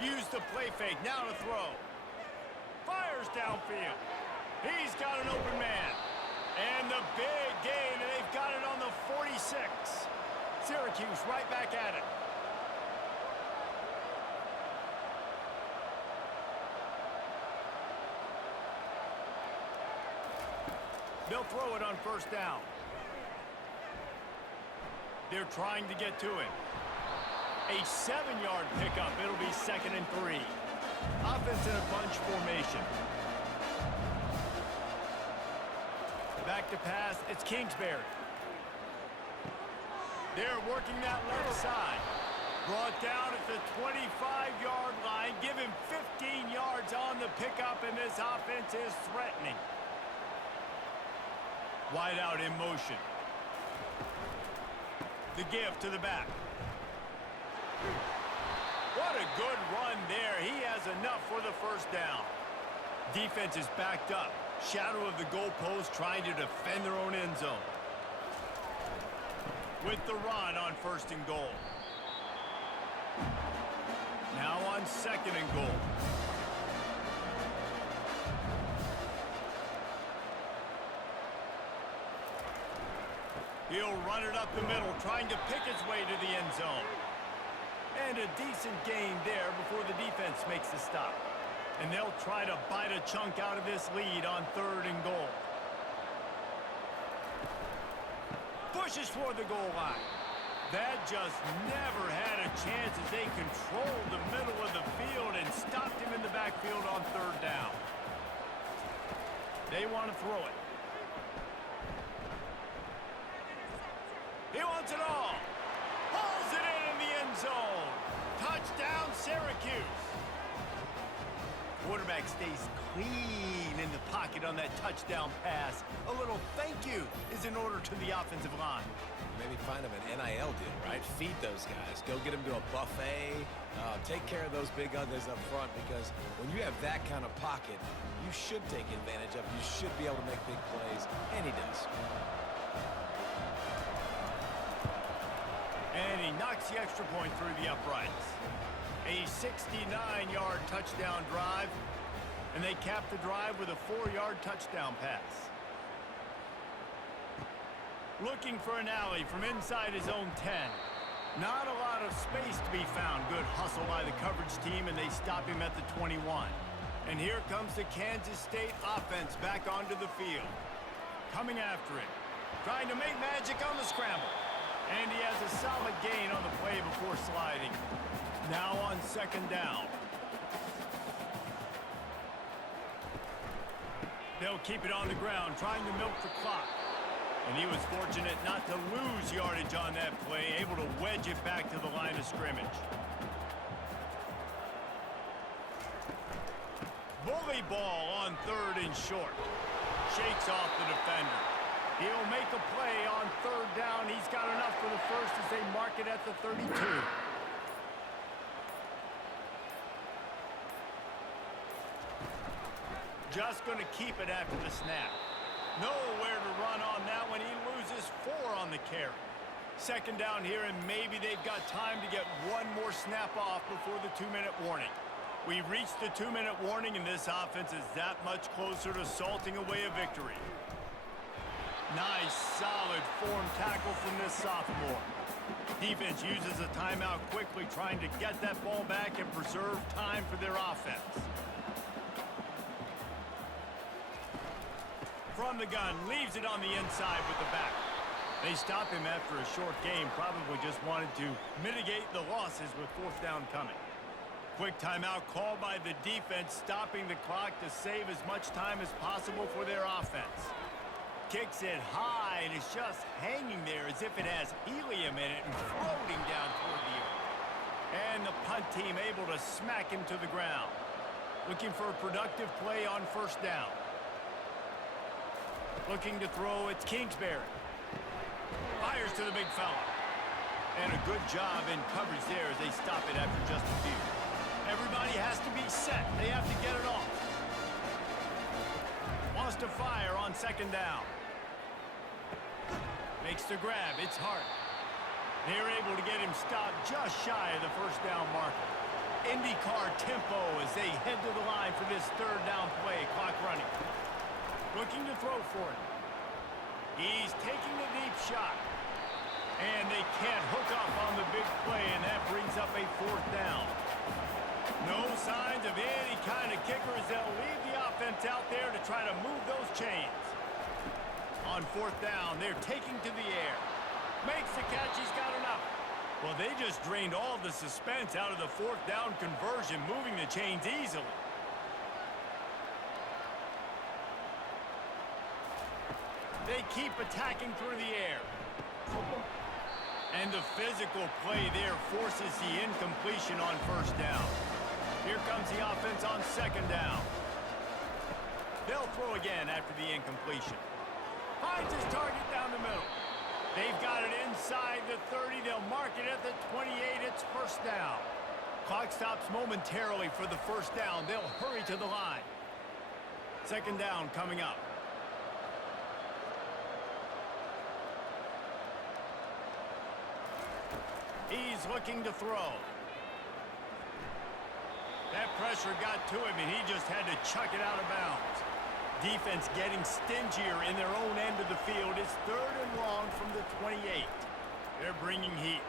Use the play fake, now to throw. Fires downfield. He's got an open man. And the big gain, and they've got it on the 46. Syracuse right back at it. They'll throw it on 1st down. They're trying to get to it. A 7-yard pickup. It'll be 2nd and 3. Offense in a bunch formation. Back to pass. It's Kingsbury. They're working that left side. Brought down at the 25-yard line. Give him 15 yards on the pickup, and this offense is threatening. Wide out in motion. The give to the back. What a good run there. He has enough for the first down. Defense is backed up. Shadow of the goalpost, trying to defend their own end zone. With the run on 1st and goal. Now on 2nd and goal. He'll run it up the middle, trying to pick his way to the end zone. And a decent gain there before the defense makes the stop. And they'll try to bite a chunk out of this lead on 3rd and goal. Pushes toward the goal line. That just never had a chance as they controlled the middle of the field and stopped him in the backfield on 3rd down. They want to throw it. He wants it all. Pulls it in the end zone. Touchdown, Syracuse. Quarterback stays clean in the pocket on that touchdown pass. A little thank you is in order to the offensive line. Maybe find him an NIL deal, right? Feed those guys. Go get them to a buffet. Take care of those big uglies up front, because when you have that kind of pocket, you should take advantage of it. You should be able to make big plays, and he does. And he knocks the extra point through the uprights. A 69-yard touchdown drive, and they cap the drive with a 4-yard touchdown pass. Looking for an alley from inside his own 10. Not a lot of space to be found. Good hustle by the coverage team, and they stop him at the 21. And here comes the Kansas State offense back onto the field. Coming after him. Trying to make magic on the scramble. And he has a solid gain on the play before sliding. Now on second down. They'll keep it on the ground, trying to milk the clock. And he was fortunate not to lose yardage on that play, able to wedge it back to the line of scrimmage. Bully ball on third and short. Shakes off the defender. He'll make a play on third down. He's got enough for the first as they mark it at the 32. Just going to keep it after the snap. Nowhere to run on that one. He loses 4 on the carry. Second down here, and maybe they've got time to get one more snap off before the 2-minute warning. We've reached the 2-minute warning, and this offense is that much closer to salting away a victory. Nice, solid form tackle from this sophomore. Defense uses a timeout quickly, trying to get that ball back and preserve time for their offense. From the gun, leaves it on the inside with the back. They stop him after a short game, probably just wanted to mitigate the losses with 4th down coming. Quick timeout called by the defense, stopping the clock to save as much time as possible for their offense. Kicks it high, and it's just hanging there as if it has helium in it and floating down toward the earth. And the punt team able to smack him to the ground. Looking for a productive play on 1st down. Looking to throw, it's Kingsbury. Fires to the big fella. And a good job in coverage there as they stop it after just a few. Everybody has to be set. They have to get it off. Wants to fire on 2nd down. Makes the grab. It's Hart. They're able to get him stopped just shy of the 1st down marker. IndyCar tempo as they head to the line for this 3rd down play. Clock running. Looking to throw for it. He's taking the deep shot. And they can't hook up on the big play, and that brings up a 4th down. No signs of any kind of kickers. They'll leave the offense out there to try to move those chains. On 4th down, they're taking to the air. Makes the catch. He's got enough. Well, they just drained all the suspense out of the 4th down conversion, moving the chains easily. They keep attacking through the air. And the physical play there forces the incompletion on 1st down. Here comes the offense on 2nd down. They'll throw again after the incompletion. Finds his target down the middle. They've got it inside the 30. They'll mark it at the 28. It's 1st down. Clock stops momentarily for the 1st down. They'll hurry to the line. 2nd down coming up. He's looking to throw. That pressure got to him, and he just had to chuck it out of bounds. Defense getting stingier in their own end of the field. It's 3rd and long from the 28. They're bringing heat.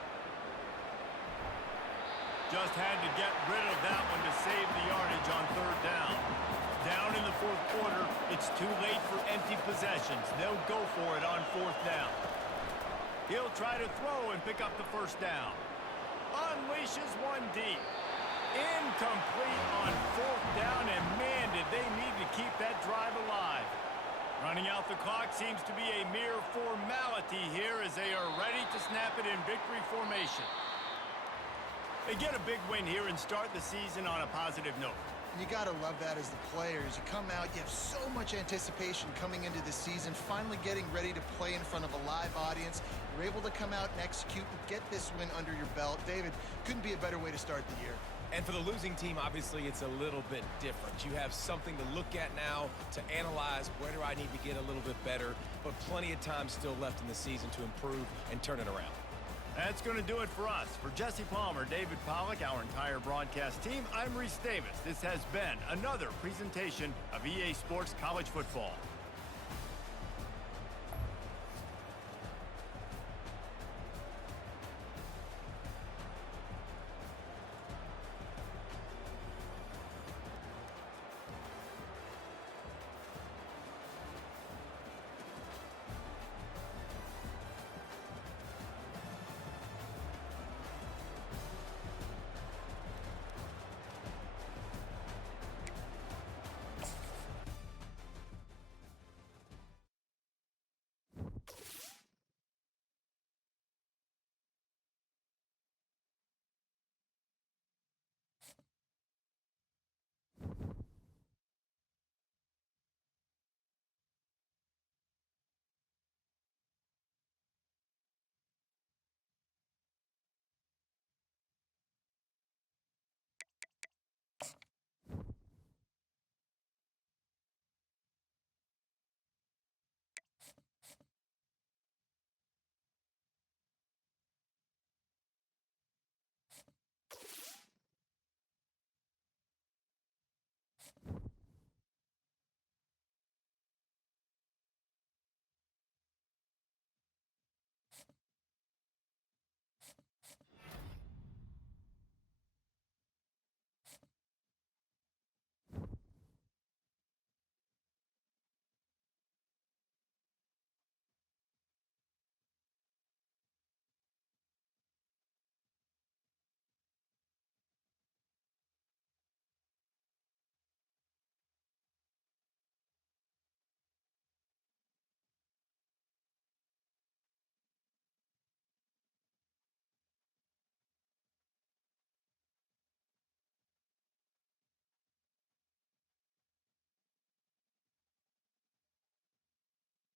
Just had to get rid of that one to save the yardage on 3rd down. Down in the 4th quarter, it's too late for empty possessions. They'll go for it on 4th down. He'll try to throw and pick up the 1st down. Unleashes one deep. Incomplete on 4th down, and man, did they need to keep that drive alive. Running out the clock seems to be a mere formality here as they are ready to snap it in victory formation. They get a big win here and start the season on a positive note. You got to love that as the players. You come out, you have so much anticipation coming into the season, finally getting ready to play in front of a live audience. You're able to come out and execute and get this win under your belt. David, couldn't be a better way to start the year. And for the losing team, obviously, it's a little bit different. You have something to look at now, to analyze where do I need to get a little bit better, but plenty of time still left in the season to improve and turn it around. That's going to do it for us. For Jesse Palmer, David Pollack, our entire broadcast team, I'm Reese Davis. This has been another presentation of EA Sports College Football.